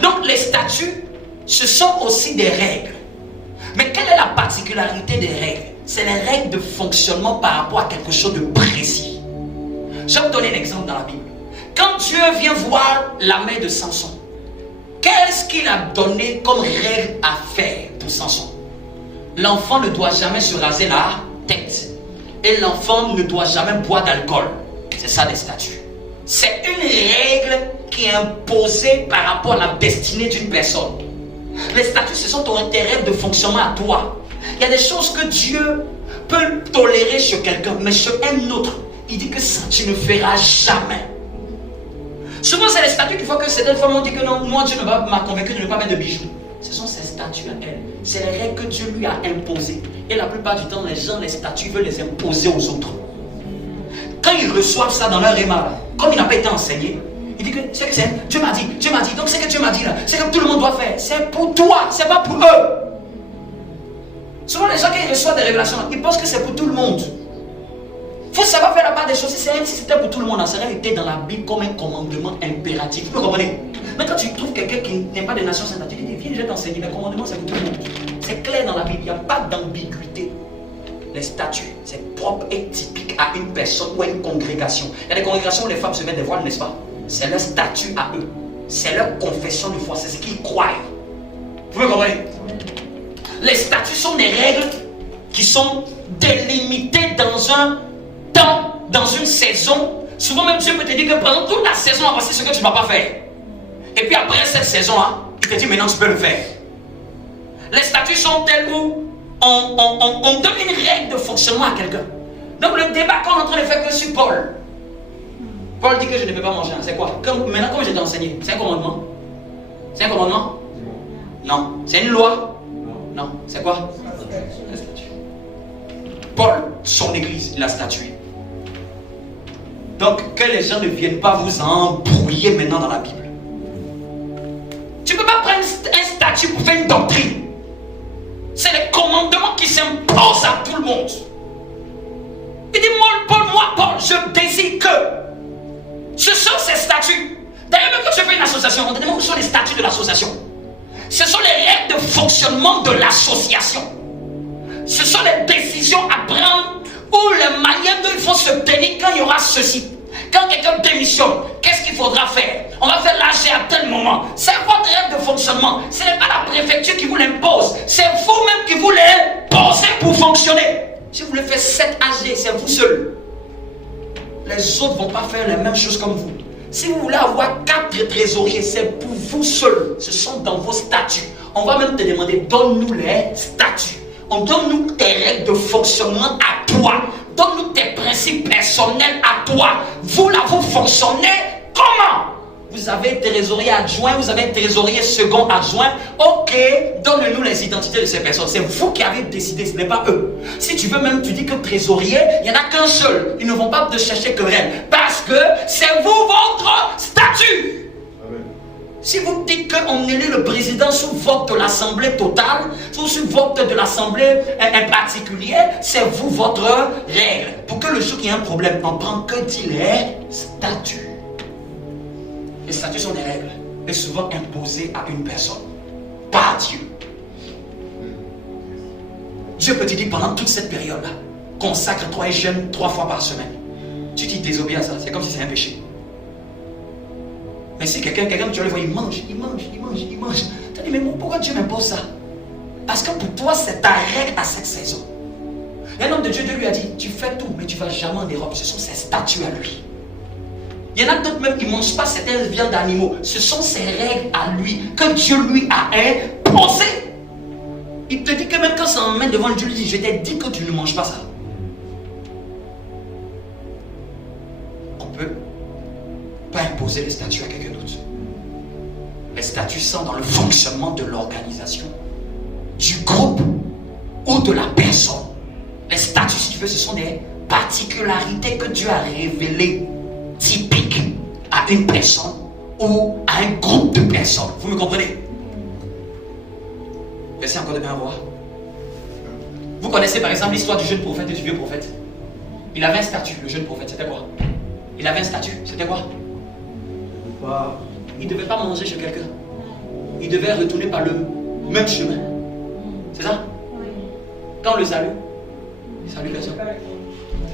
Donc les statuts, ce sont aussi des règles. Mais quelle est la particularité des règles? C'est les règles de fonctionnement par rapport à quelque chose de précis. Je vais vous donner un exemple dans la Bible. Quand Dieu vient voir la mère de Samson, qu'est-ce qu'il a donné comme règle à faire pour Samson? L'enfant ne doit jamais se raser la tête. Et l'enfant ne doit jamais boire d'alcool. C'est ça les statuts. C'est une règle qui est imposée par rapport à la destinée d'une personne. Les statuts, ce sont ton intérêt de fonctionnement à toi. Il y a des choses que Dieu peut tolérer chez quelqu'un, mais chez un autre, il dit que ça, tu ne feras jamais. Souvent, c'est les statuts qui font que certaines femmes ont dit que non, moi, Dieu m'a convaincu de ne pas mettre de bijoux. Ce sont ces statuts à elle. C'est les règles que Dieu lui a imposées. Et la plupart du temps, les gens, les statuts veulent les imposer aux autres. Quand ils reçoivent ça dans leur réma, comme il n'a pas été enseigné, il dit que c'est que c'est Dieu m'a dit, donc c'est que Dieu m'a dit là, c'est que tout le monde doit faire. C'est pour toi, c'est pas pour eux. Souvent les gens quand ils reçoivent des révélations, ils pensent que c'est pour tout le monde. Il faut savoir faire la part des choses. Si c'était pour tout le monde, ça aurait été dans la Bible comme un commandement impératif. Vous comprenez? Mais quand tu trouves quelqu'un qui n'est pas des nations saintes, tu dis viens, je vais t'enseigner. Le commandement c'est pour tout le monde. C'est clair dans la Bible, il n'y a pas d'ambiguïté. Les statuts, c'est propre et typique à une personne ou à une congrégation. Il y a des congrégations où les femmes se mettent des voiles, n'est-ce pas? C'est leur statut à eux. C'est leur confession de foi. C'est ce qu'ils croient. Vous me comprenez? Les statuts sont des règles qui sont délimitées dans un temps, dans une saison. Souvent même Dieu peut te dire que pendant toute la saison, voici ce que tu ne vas pas faire. Et puis après cette saison-là, il te dit maintenant tu peux le faire. Les statuts sont tels où on donne une règle de fonctionnement à quelqu'un. Donc le débat qu'on est en train de faire que sur Paul. Paul dit que je ne peux pas manger. C'est quoi? Maintenant, comme je t'ai enseigné, c'est un commandement? C'est un commandement? Non. C'est une loi? Non. C'est quoi? Un statut. Paul, son église, il a statué. Donc, que les gens ne viennent pas vous embrouiller maintenant dans la Bible. Tu ne peux pas prendre un statut pour faire une doctrine. C'est les commandements qui s'imposent à tout le monde. Il dit, moi, Paul, je désire que ce sont ces statuts. D'ailleurs, même quand tu fais une association, on te demande où sont les statuts de l'association. Ce sont les règles de fonctionnement de l'association. Ce sont les décisions à prendre ou les manières dont il faut se tenir quand il y aura ceci. Quand quelqu'un démissionne, qu'est-ce qu'il faudra faire? On va faire l'AG à tel moment. C'est votre règle de fonctionnement. Ce n'est pas la préfecture qui vous l'impose. C'est vous-même qui vous l'imposez pour fonctionner. Si vous voulez faire 7 AG, c'est vous seul. Les autres ne vont pas faire les mêmes choses comme vous. Si vous voulez avoir 4 trésoriers, c'est pour vous seul. Ce sont dans vos statuts. On va même te demander, donne-nous les statuts. On donne-nous tes règles de fonctionnement à toi. Donne-nous tes principes personnels à toi. Vous là, vous fonctionnez comment? Vous avez un trésorier adjoint, vous avez un trésorier second adjoint. Ok, donne-nous les identités de ces personnes. C'est vous qui avez décidé, ce n'est pas eux. Si tu veux même, tu dis que trésorier, il n'y en a qu'un seul. Ils ne vont pas te chercher querelle. Parce que c'est vous votre statut. Amen. Si vous dites qu'on élit le président sous vote de l'assemblée totale, sous vote de l'assemblée en particulier, c'est vous votre règle. Pour que le jour qu'il y a un problème, on prend que dit les statuts. Les statuts sont des règles, et souvent imposées à une personne, par Dieu. Dieu peut te dire pendant toute cette période-là, consacre-toi et jeûne 3 fois par semaine. Tu dis désobéis à ça, c'est comme si c'est un péché. Mais si quelqu'un tu vas le voir, il mange. Tu dis, mais pourquoi Dieu m'impose ça? Parce que pour toi, c'est ta règle à cette saison. Et un homme de Dieu, Dieu lui a dit, tu fais tout, mais tu ne vas jamais en Europe. Ce sont ses statuts à lui. Il y en a d'autres même qui ne mangent pas certaines viandes d'animaux. Ce sont ses règles à lui, que Dieu lui a imposées. Il te dit que même quand ça emmène devant Dieu, il dit, je t'ai dit que tu ne manges pas ça. On ne peut pas imposer les statuts à quelqu'un d'autre. Les statuts sont dans le fonctionnement de l'organisation, du groupe ou de la personne. Les statuts, si tu veux, ce sont des particularités que Dieu a révélées, typiques à une personne ou à un groupe de personnes. Vous me comprenez? Merci encore de bien voir. Vous connaissez par exemple l'histoire du jeune prophète et du vieux prophète. Il avait un statut, le jeune prophète, c'était quoi? Il avait un statut, c'était quoi? Il ne devait pas manger chez quelqu'un. Il devait retourner par le même chemin. C'est ça? Quand on le salue, il salue personne.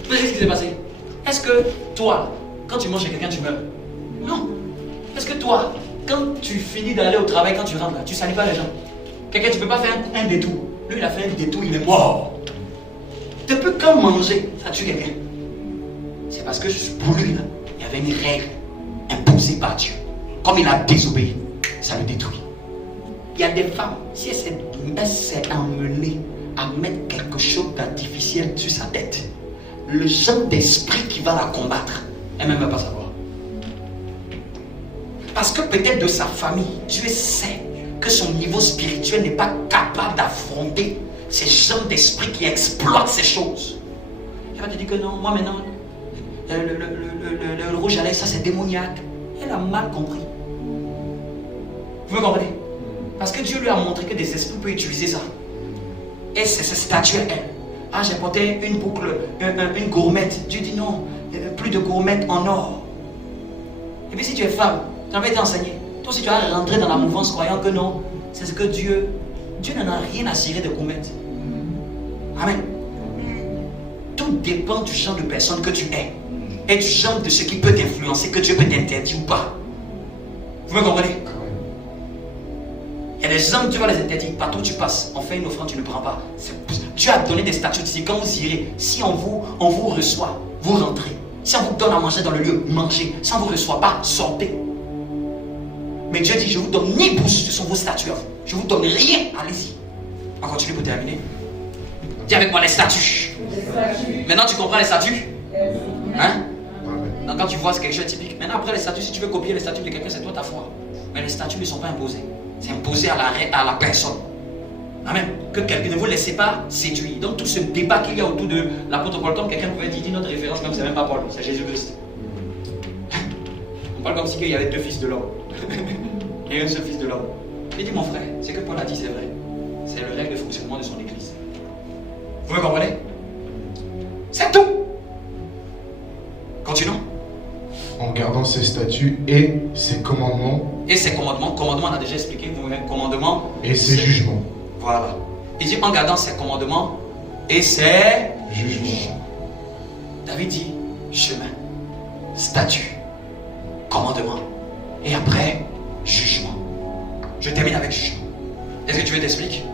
Vous savez ce qui s'est passé? Est-ce que toi, quand tu manges chez quelqu'un, tu meurs? Non. Est-ce que toi, quand tu finis d'aller au travail, quand tu rentres là, tu ne salues pas les gens? Quelqu'un, tu ne peux pas faire un détour. Lui, il a fait un détour, il est mort. Depuis quand manger, ça tue quelqu'un? C'est parce que pour lui, là, il y avait une règle imposée par Dieu. Comme il a désobéi, ça le détruit. Il y a des femmes, si elle s'est emmenée à mettre quelque chose d'artificiel sur sa tête, le genre d'esprit qui va la combattre, elle ne va même pas savoir. Parce que peut-être de sa famille, Dieu sait que son niveau spirituel n'est pas capable d'affronter ces genres d'esprit qui exploitent ces choses. Elle va te dire que non, moi maintenant, le rouge à lèvres, ça c'est démoniaque. Elle a mal compris. Vous me comprenez? Parce que Dieu lui a montré que des esprits peuvent utiliser ça. Et c'est ce statut à elle. Ah, j'ai porté une boucle, une gourmette. Dieu dit non, plus de gourmette en or. Et puis si tu es femme, tu avais été enseigné. Toi aussi tu vas rentrer dans la mouvance croyant que non, c'est ce que Dieu n'en a rien à cirer de gourmette. Amen. Tout dépend du genre de personne que tu es. Et du genre de ce qui peut t'influencer, que Dieu peut t'interdire ou pas. Vous me comprenez? Il y a des hommes, Dieu va les interdire. Partout où tu passes, on fait une offrande, tu ne prends pas. Dieu a donné des statuts ici. Quand vous irez, si on vous reçoit, vous rentrez. Si on vous donne à manger dans le lieu, mangez. Si on ne vous reçoit pas, sortez. Mais Dieu dit, je ne vous donne ni bourse, ce sont vos statuts à vous. Je ne vous donne rien, allez-y. On continue pour terminer. Dis avec moi les statuts. Maintenant tu comprends les statuts? Hein? Donc quand tu vois c'est quelque chose de typique. Maintenant après les statuts, si tu veux copier les statuts de quelqu'un, c'est toi ta foi. Mais les statuts ne sont pas imposés. C'est imposé à la personne. Amen. Que quelqu'un ne vous laissez pas séduire. Donc tout ce débat qu'il y a autour de l'apôtre Paul, comme quelqu'un pouvait dire notre référence, comme c'est même pas Paul, c'est Jésus-Christ. On parle comme si il y avait 2 fils de l'homme. Et un seul fils de l'homme. Il dit mon frère, ce que Paul a dit c'est vrai. C'est le règle de fonctionnement de son église. Vous me comprenez? C'est tout. Continuons. En gardant ses statuts et ses commandements. Et ses commandements. Commandements, on a déjà expliqué. Commandements. Et ses jugements. Voilà. Il dit en gardant ses commandements et ses jugements. David dit chemin, statut, commandement. Et après, jugement. Je termine avec jugement. Est-ce que tu veux t'expliquer?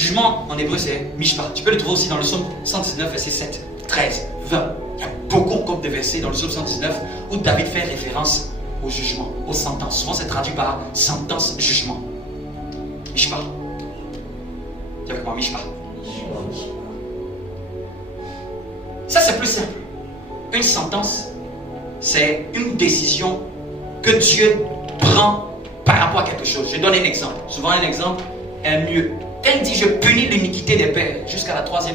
Jugement en hébreu c'est mishpat. Tu peux le trouver aussi dans le psaume 119, verset 7, 13, 20. Il y a beaucoup comme de versets dans le psaume 119 où David fait référence au jugement, aux sentences. Souvent c'est traduit par sentence, jugement. Mishpat. Dis avec moi, mishpat. Ça c'est plus simple. Une sentence, c'est une décision que Dieu prend par rapport à quelque chose. Je donne un exemple. Souvent un exemple est mieux. Quand il dit je punis l'iniquité des pères jusqu'à la 3e,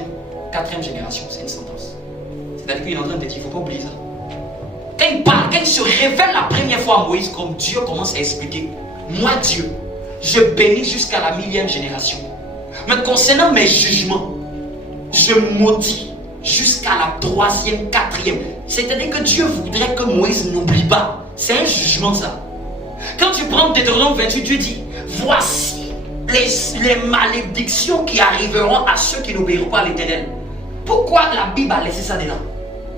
4e génération, c'est une sentence. C'est-à-dire qu'il est en train de dire, il ne faut pas oublier ça. Quand il parle, quand il se révèle la première fois à Moïse, comme Dieu commence à expliquer, moi Dieu, je bénis jusqu'à la 1000e génération. Mais concernant mes jugements, je maudis jusqu'à la 3e, 4e. C'est-à-dire que Dieu voudrait que Moïse n'oublie pas. C'est un jugement ça. Quand tu prends Deutéronome 28, Dieu dit, voici les malédictions qui arriveront à ceux qui n'obéiront pas à l'Éternel. Pourquoi la Bible a laissé ça dedans?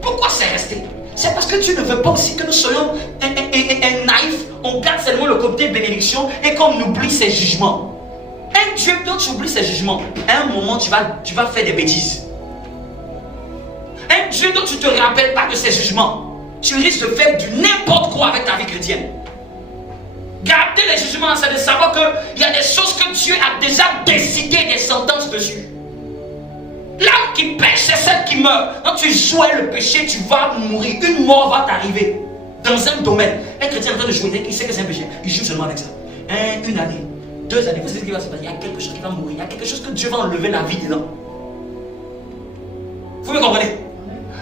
Pourquoi c'est resté? C'est parce que Dieu ne veut pas aussi que nous soyons un naïf. On garde seulement le côté bénédiction et qu'on oublie ses jugements. Un Dieu dont tu oublies ses jugements, à un moment tu vas faire des bêtises. Un Dieu dont tu ne te rappelles pas de ses jugements, tu risques de faire du n'importe quoi avec ta vie chrétienne. Garder les jugements, c'est de savoir qu'il y a des choses que Dieu a déjà décidé des sentences dessus. L'âme qui pêche, c'est celle qui meurt. Quand tu joues le péché, tu vas mourir. Une mort va t'arriver dans un domaine. Un chrétien est en train de jouer, il sait que c'est un péché. Il joue seulement avec ça. Une année, 2 années, vous savez ce qui va se passer? Il y a quelque chose qui va mourir. Il y a quelque chose que Dieu va enlever la vie dedans. Vous me comprenez?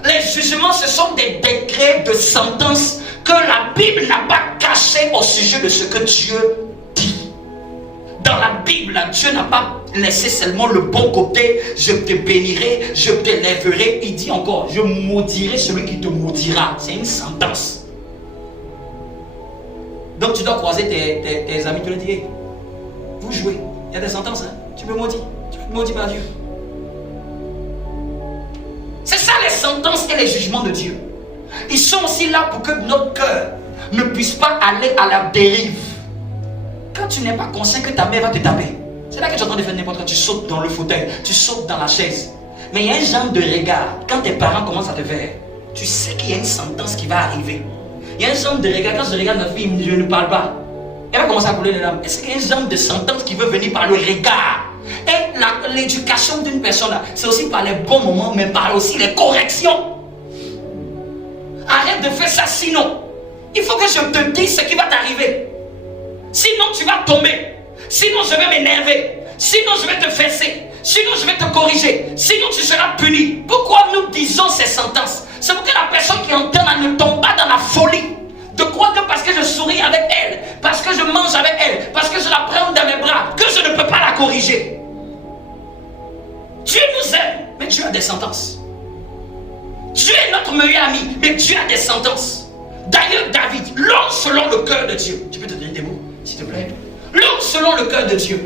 Les jugements, ce sont des décrets de sentence que la Bible n'a pas caché au sujet de ce que Dieu dit. Dans la Bible, Dieu n'a pas laissé seulement le bon côté. Je te bénirai, je t'élèverai. Il dit encore, je maudirai celui qui te maudira. C'est une sentence. Donc tu dois croiser tes amis, tu leur dis, vous jouez, il y a des sentences, hein? Tu me maudis par Dieu. C'est ça les sentences et les jugements de Dieu. Ils sont aussi là pour que notre cœur ne puisse pas aller à la dérive. Quand tu n'es pas conscient que ta mère va te taper, c'est là que tu es en train de faire n'importe quoi. Tu sautes dans le fauteuil, tu sautes dans la chaise. Mais il y a un genre de regard. Quand tes parents commencent à te faire, tu sais qu'il y a une sentence qui va arriver. Il y a un genre de regard. Quand je regarde ma fille, je ne parle pas. Elle va commencer à couler les larmes. Est-ce qu'il y a un genre de sentence qui veut venir par le regard? Et l'éducation d'une personne, c'est aussi par les bons moments, mais par aussi les corrections. Arrête de faire ça, sinon, il faut que je te dise ce qui va t'arriver. Sinon, tu vas tomber. Sinon, je vais m'énerver. Sinon, je vais te fesser. Sinon, je vais te corriger. Sinon, tu seras puni. Pourquoi nous disons ces sentences? C'est pour que la personne qui entend ne tombe pas dans la folie. De croire que parce que je souris avec elle, parce que je mange avec elle, parce que je la prends dans mes bras, que je ne peux pas la corriger. Dieu nous aime, mais Dieu a des sentences. Dieu est notre meilleur ami, mais Dieu a des sentences. D'ailleurs, David, l'homme selon le cœur de Dieu. Tu peux te donner des mots, s'il te plaît? L'homme selon le cœur de Dieu.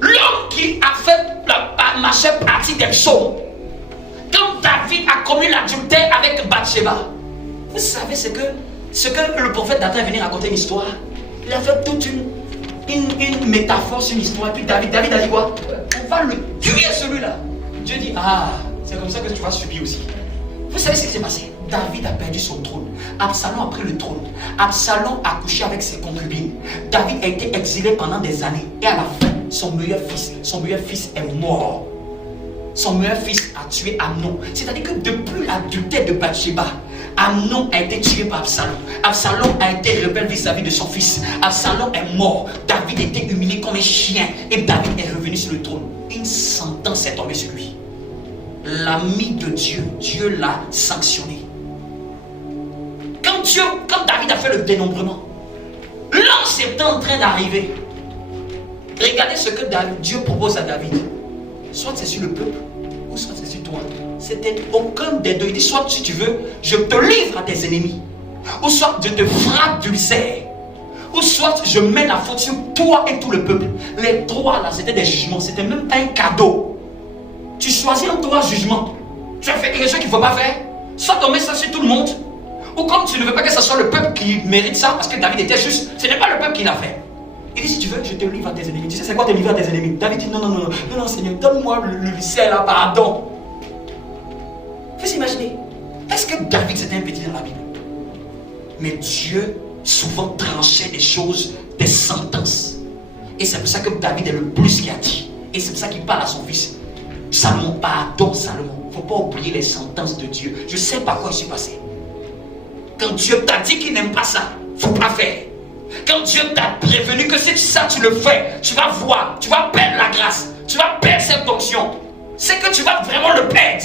L'homme qui a fait la majeure partie des psaumes. Quand David a commis l'adultère avec Bathsheba, vous savez ce que le prophète Nathan est venu raconter une histoire. Il a fait toute une métaphore sur une histoire. Et puis David a dit quoi? On va le tuer celui-là. Dieu dit, ah, c'est comme ça que tu vas subir aussi. Vous savez ce qui s'est passé? David a perdu son trône. Absalom a pris le trône. Absalom a couché avec ses concubines. David a été exilé pendant des années. Et à la fin, son meilleur fils est mort. Son meilleur fils a tué Amnon. C'est-à-dire que depuis l'adultère de Bathsheba, Amnon a été tué par Absalom. Absalom a été rebelle vis-à-vis de son fils. Absalom est mort. David était humilié comme un chien. Et David est revenu sur le trône. Une sentence est tombée sur lui. L'ami de Dieu, Dieu l'a sanctionné. Quand David a fait le dénombrement, l'an était en train d'arriver. Regardez ce que Dieu propose à David. Soit c'est sur le peuple, ou soit c'est sur toi. C'était aucun des deux. Il dit, soit si tu veux, je te livre à tes ennemis. Ou soit je te frappe d'ulcère. Ou soit je mets la faute sur toi et tout le peuple. Les trois là, c'était des jugements. C'était même pas un cadeau. Tu choisis un trois jugements. Tu as fait quelque chose qu'il ne faut pas faire. Soit tu mets ça sur tout le monde. Ou comme tu ne veux pas que ce soit le peuple qui mérite ça, parce que David était juste. Ce n'est pas le peuple qui l'a fait. Il dit, si tu veux, je te livre à tes ennemis. Tu sais, c'est quoi te livrer à tes ennemis? David dit, non, Seigneur, donne-moi le ciel là, pardon. Faut s'imaginer. Est-ce que David c'était un petit dans la Bible? Mais Dieu souvent tranchait des choses, des sentences. Et c'est pour ça que David est le plus qui a dit. Et c'est pour ça qu'il parle à son fils. Salomon, pardon Salomon. Il ne faut pas oublier les sentences de Dieu. Je ne sais pas quoi je suis passé. Quand Dieu t'a dit qu'il n'aime pas ça, il ne faut pas faire. Quand Dieu t'a prévenu que si ça tu le fais, tu vas voir, tu vas perdre la grâce, tu vas perdre cette onction. C'est que tu vas vraiment le perdre.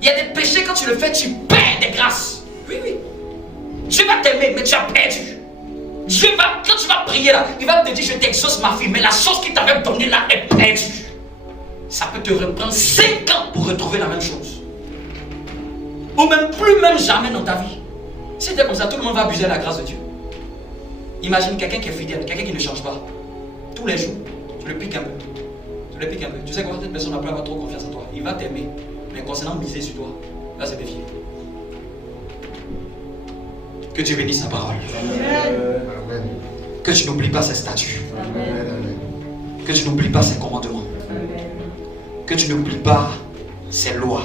Il y a des péchés, quand tu le fais, tu perds des grâces. Oui. Dieu va t'aimer, mais tu as perdu. Dieu va, quand tu vas prier là, il va te dire, je t'exauce ma fille, mais la chose qu'il t'avait donnée là est perdue. Ça peut te reprendre 5 ans pour retrouver la même chose. Ou même plus, même jamais dans ta vie. Si c'était comme ça, tout le monde va abuser de la grâce de Dieu. Imagine quelqu'un qui est fidèle, quelqu'un qui ne change pas. Tous les jours, tu le piques un peu. Tu sais quoi, cette personne n'a pas trop confiance en toi. Il va t'aimer, mais concernant miser sur toi, là c'est défier. Que Dieu bénisse sa parole. Amen. Que tu n'oublies pas ses statuts. Amen. Que tu n'oublies pas ses commandements. Que tu n'oublies pas ses lois.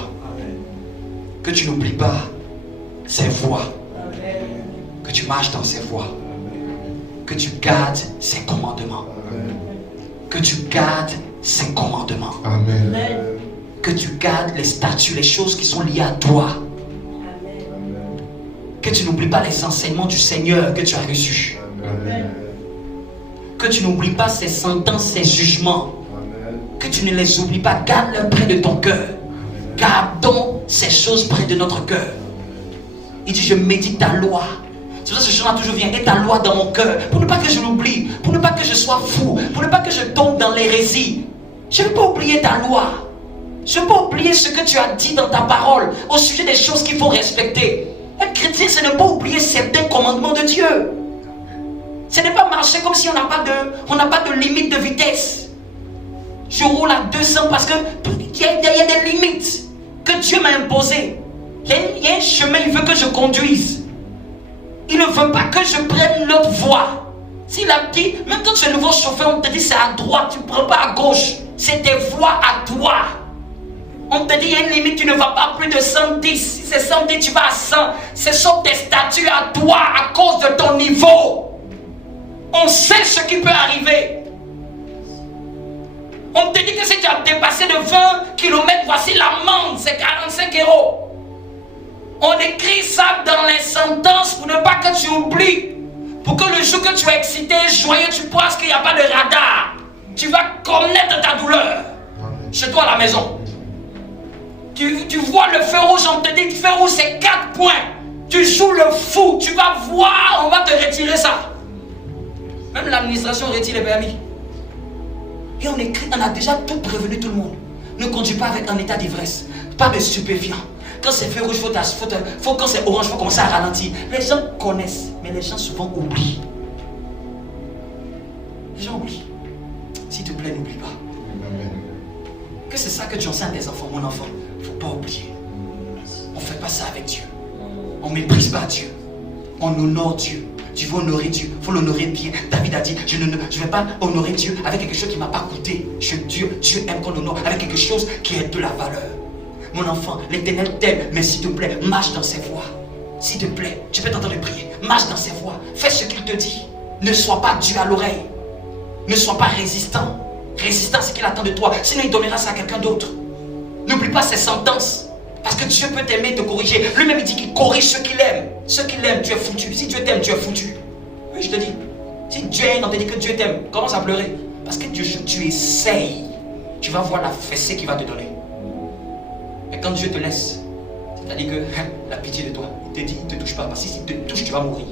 Que tu n'oublies pas ses voies. Que tu marches dans ses voies. Que tu gardes ses commandements. Que tu gardes ses commandements. Amen. Que tu gardes les statuts, les choses qui sont liées à toi. Que tu n'oublies pas les enseignements du Seigneur que tu as reçus. Amen. Que tu n'oublies pas ses sentences, ses jugements. Que tu ne les oublies pas. Garde-les près de ton cœur. Gardons ces choses près de notre cœur. Il dit, je médite ta loi. C'est pour ça que ce chant toujours vient. Et ta loi dans mon cœur. Pour ne pas que je l'oublie. Pour ne pas que je sois fou. Pour ne pas que je tombe dans l'hérésie. Je ne veux pas oublier ta loi. Je ne veux pas oublier ce que tu as dit dans ta parole au sujet des choses qu'il faut respecter. Être chrétien, c'est ne pas oublier certains commandements de Dieu. Ce n'est pas marcher comme si on n'a pas de limite de vitesse. Je roule à 200 parce que il y a des limites que Dieu m'a imposées. Il y a un chemin, il veut que je conduise. Il ne veut pas que je prenne l'autre voie. S'il a dit, même quand tu es nouveau chauffeur, on te dit c'est à droite, tu ne prends pas à gauche. C'est tes voies à toi. On te dit, il y a une limite, tu ne vas pas plus de 110. Si c'est 110, tu vas à 100. Ce sont tes statuts à toi à cause de ton niveau. On sait ce qui peut arriver. On te dit que si tu as dépassé de 20 km, voici l'amende, c'est 45 €. On écrit ça dans les sentences pour ne pas que tu oublies. Pour que le jour que tu es excité, joyeux, tu penses qu'il n'y a pas de radar. Tu vas connaître ta douleur. Chez toi à la maison. Tu vois le feu rouge, on te dit, le feu rouge c'est 4 points. Tu joues le fou, tu vas voir, on va te retirer ça. Même l'administration retire les permis. Et on écrit, on a déjà tout prévenu tout le monde. Ne conduis pas avec un état d'ivresse. Pas de stupéfiants. Quand c'est feu rouge, quand c'est orange, il faut commencer à ralentir. Les gens connaissent, mais les gens souvent oublient. Les gens oublient. S'il te plaît, n'oublie pas. Amen. Que c'est ça que tu enseignes à tes enfants, mon enfant. Il ne faut pas oublier. On ne fait pas ça avec Dieu. On ne méprise pas Dieu. On honore Dieu. Tu veux honorer Dieu, il faut l'honorer bien. David a dit, je ne vais pas honorer Dieu avec quelque chose qui ne m'a pas coûté. Dieu aime qu'on honore avec quelque chose qui est de la valeur. Mon enfant, l'Éternel t'aime, mais s'il te plaît, marche dans ses voies. S'il te plaît, tu peux t'entendre prier. Marche dans ses voies. Fais ce qu'il te dit. Ne sois pas Dieu à l'oreille. Ne sois pas résistant. Résistant, c'est qu'il attend de toi. Sinon, il donnera ça à quelqu'un d'autre. N'oublie pas ses sentences. Parce que Dieu peut t'aimer et te corriger. Lui-même, il dit qu'il corrige ceux qu'il aime. Ceux qu'il aime, tu es foutu. Si Dieu t'aime, tu es foutu. Oui, je te dis. Si Dieu aime, on te dit que Dieu t'aime, commence à pleurer. Parce que Dieu, tu essayes. Tu vas voir la fessée qu'il va te donner. Et quand Dieu te laisse, c'est-à-dire que la pitié de toi, il te dit, il ne te touche pas. Parce que s'il te touche, tu vas mourir.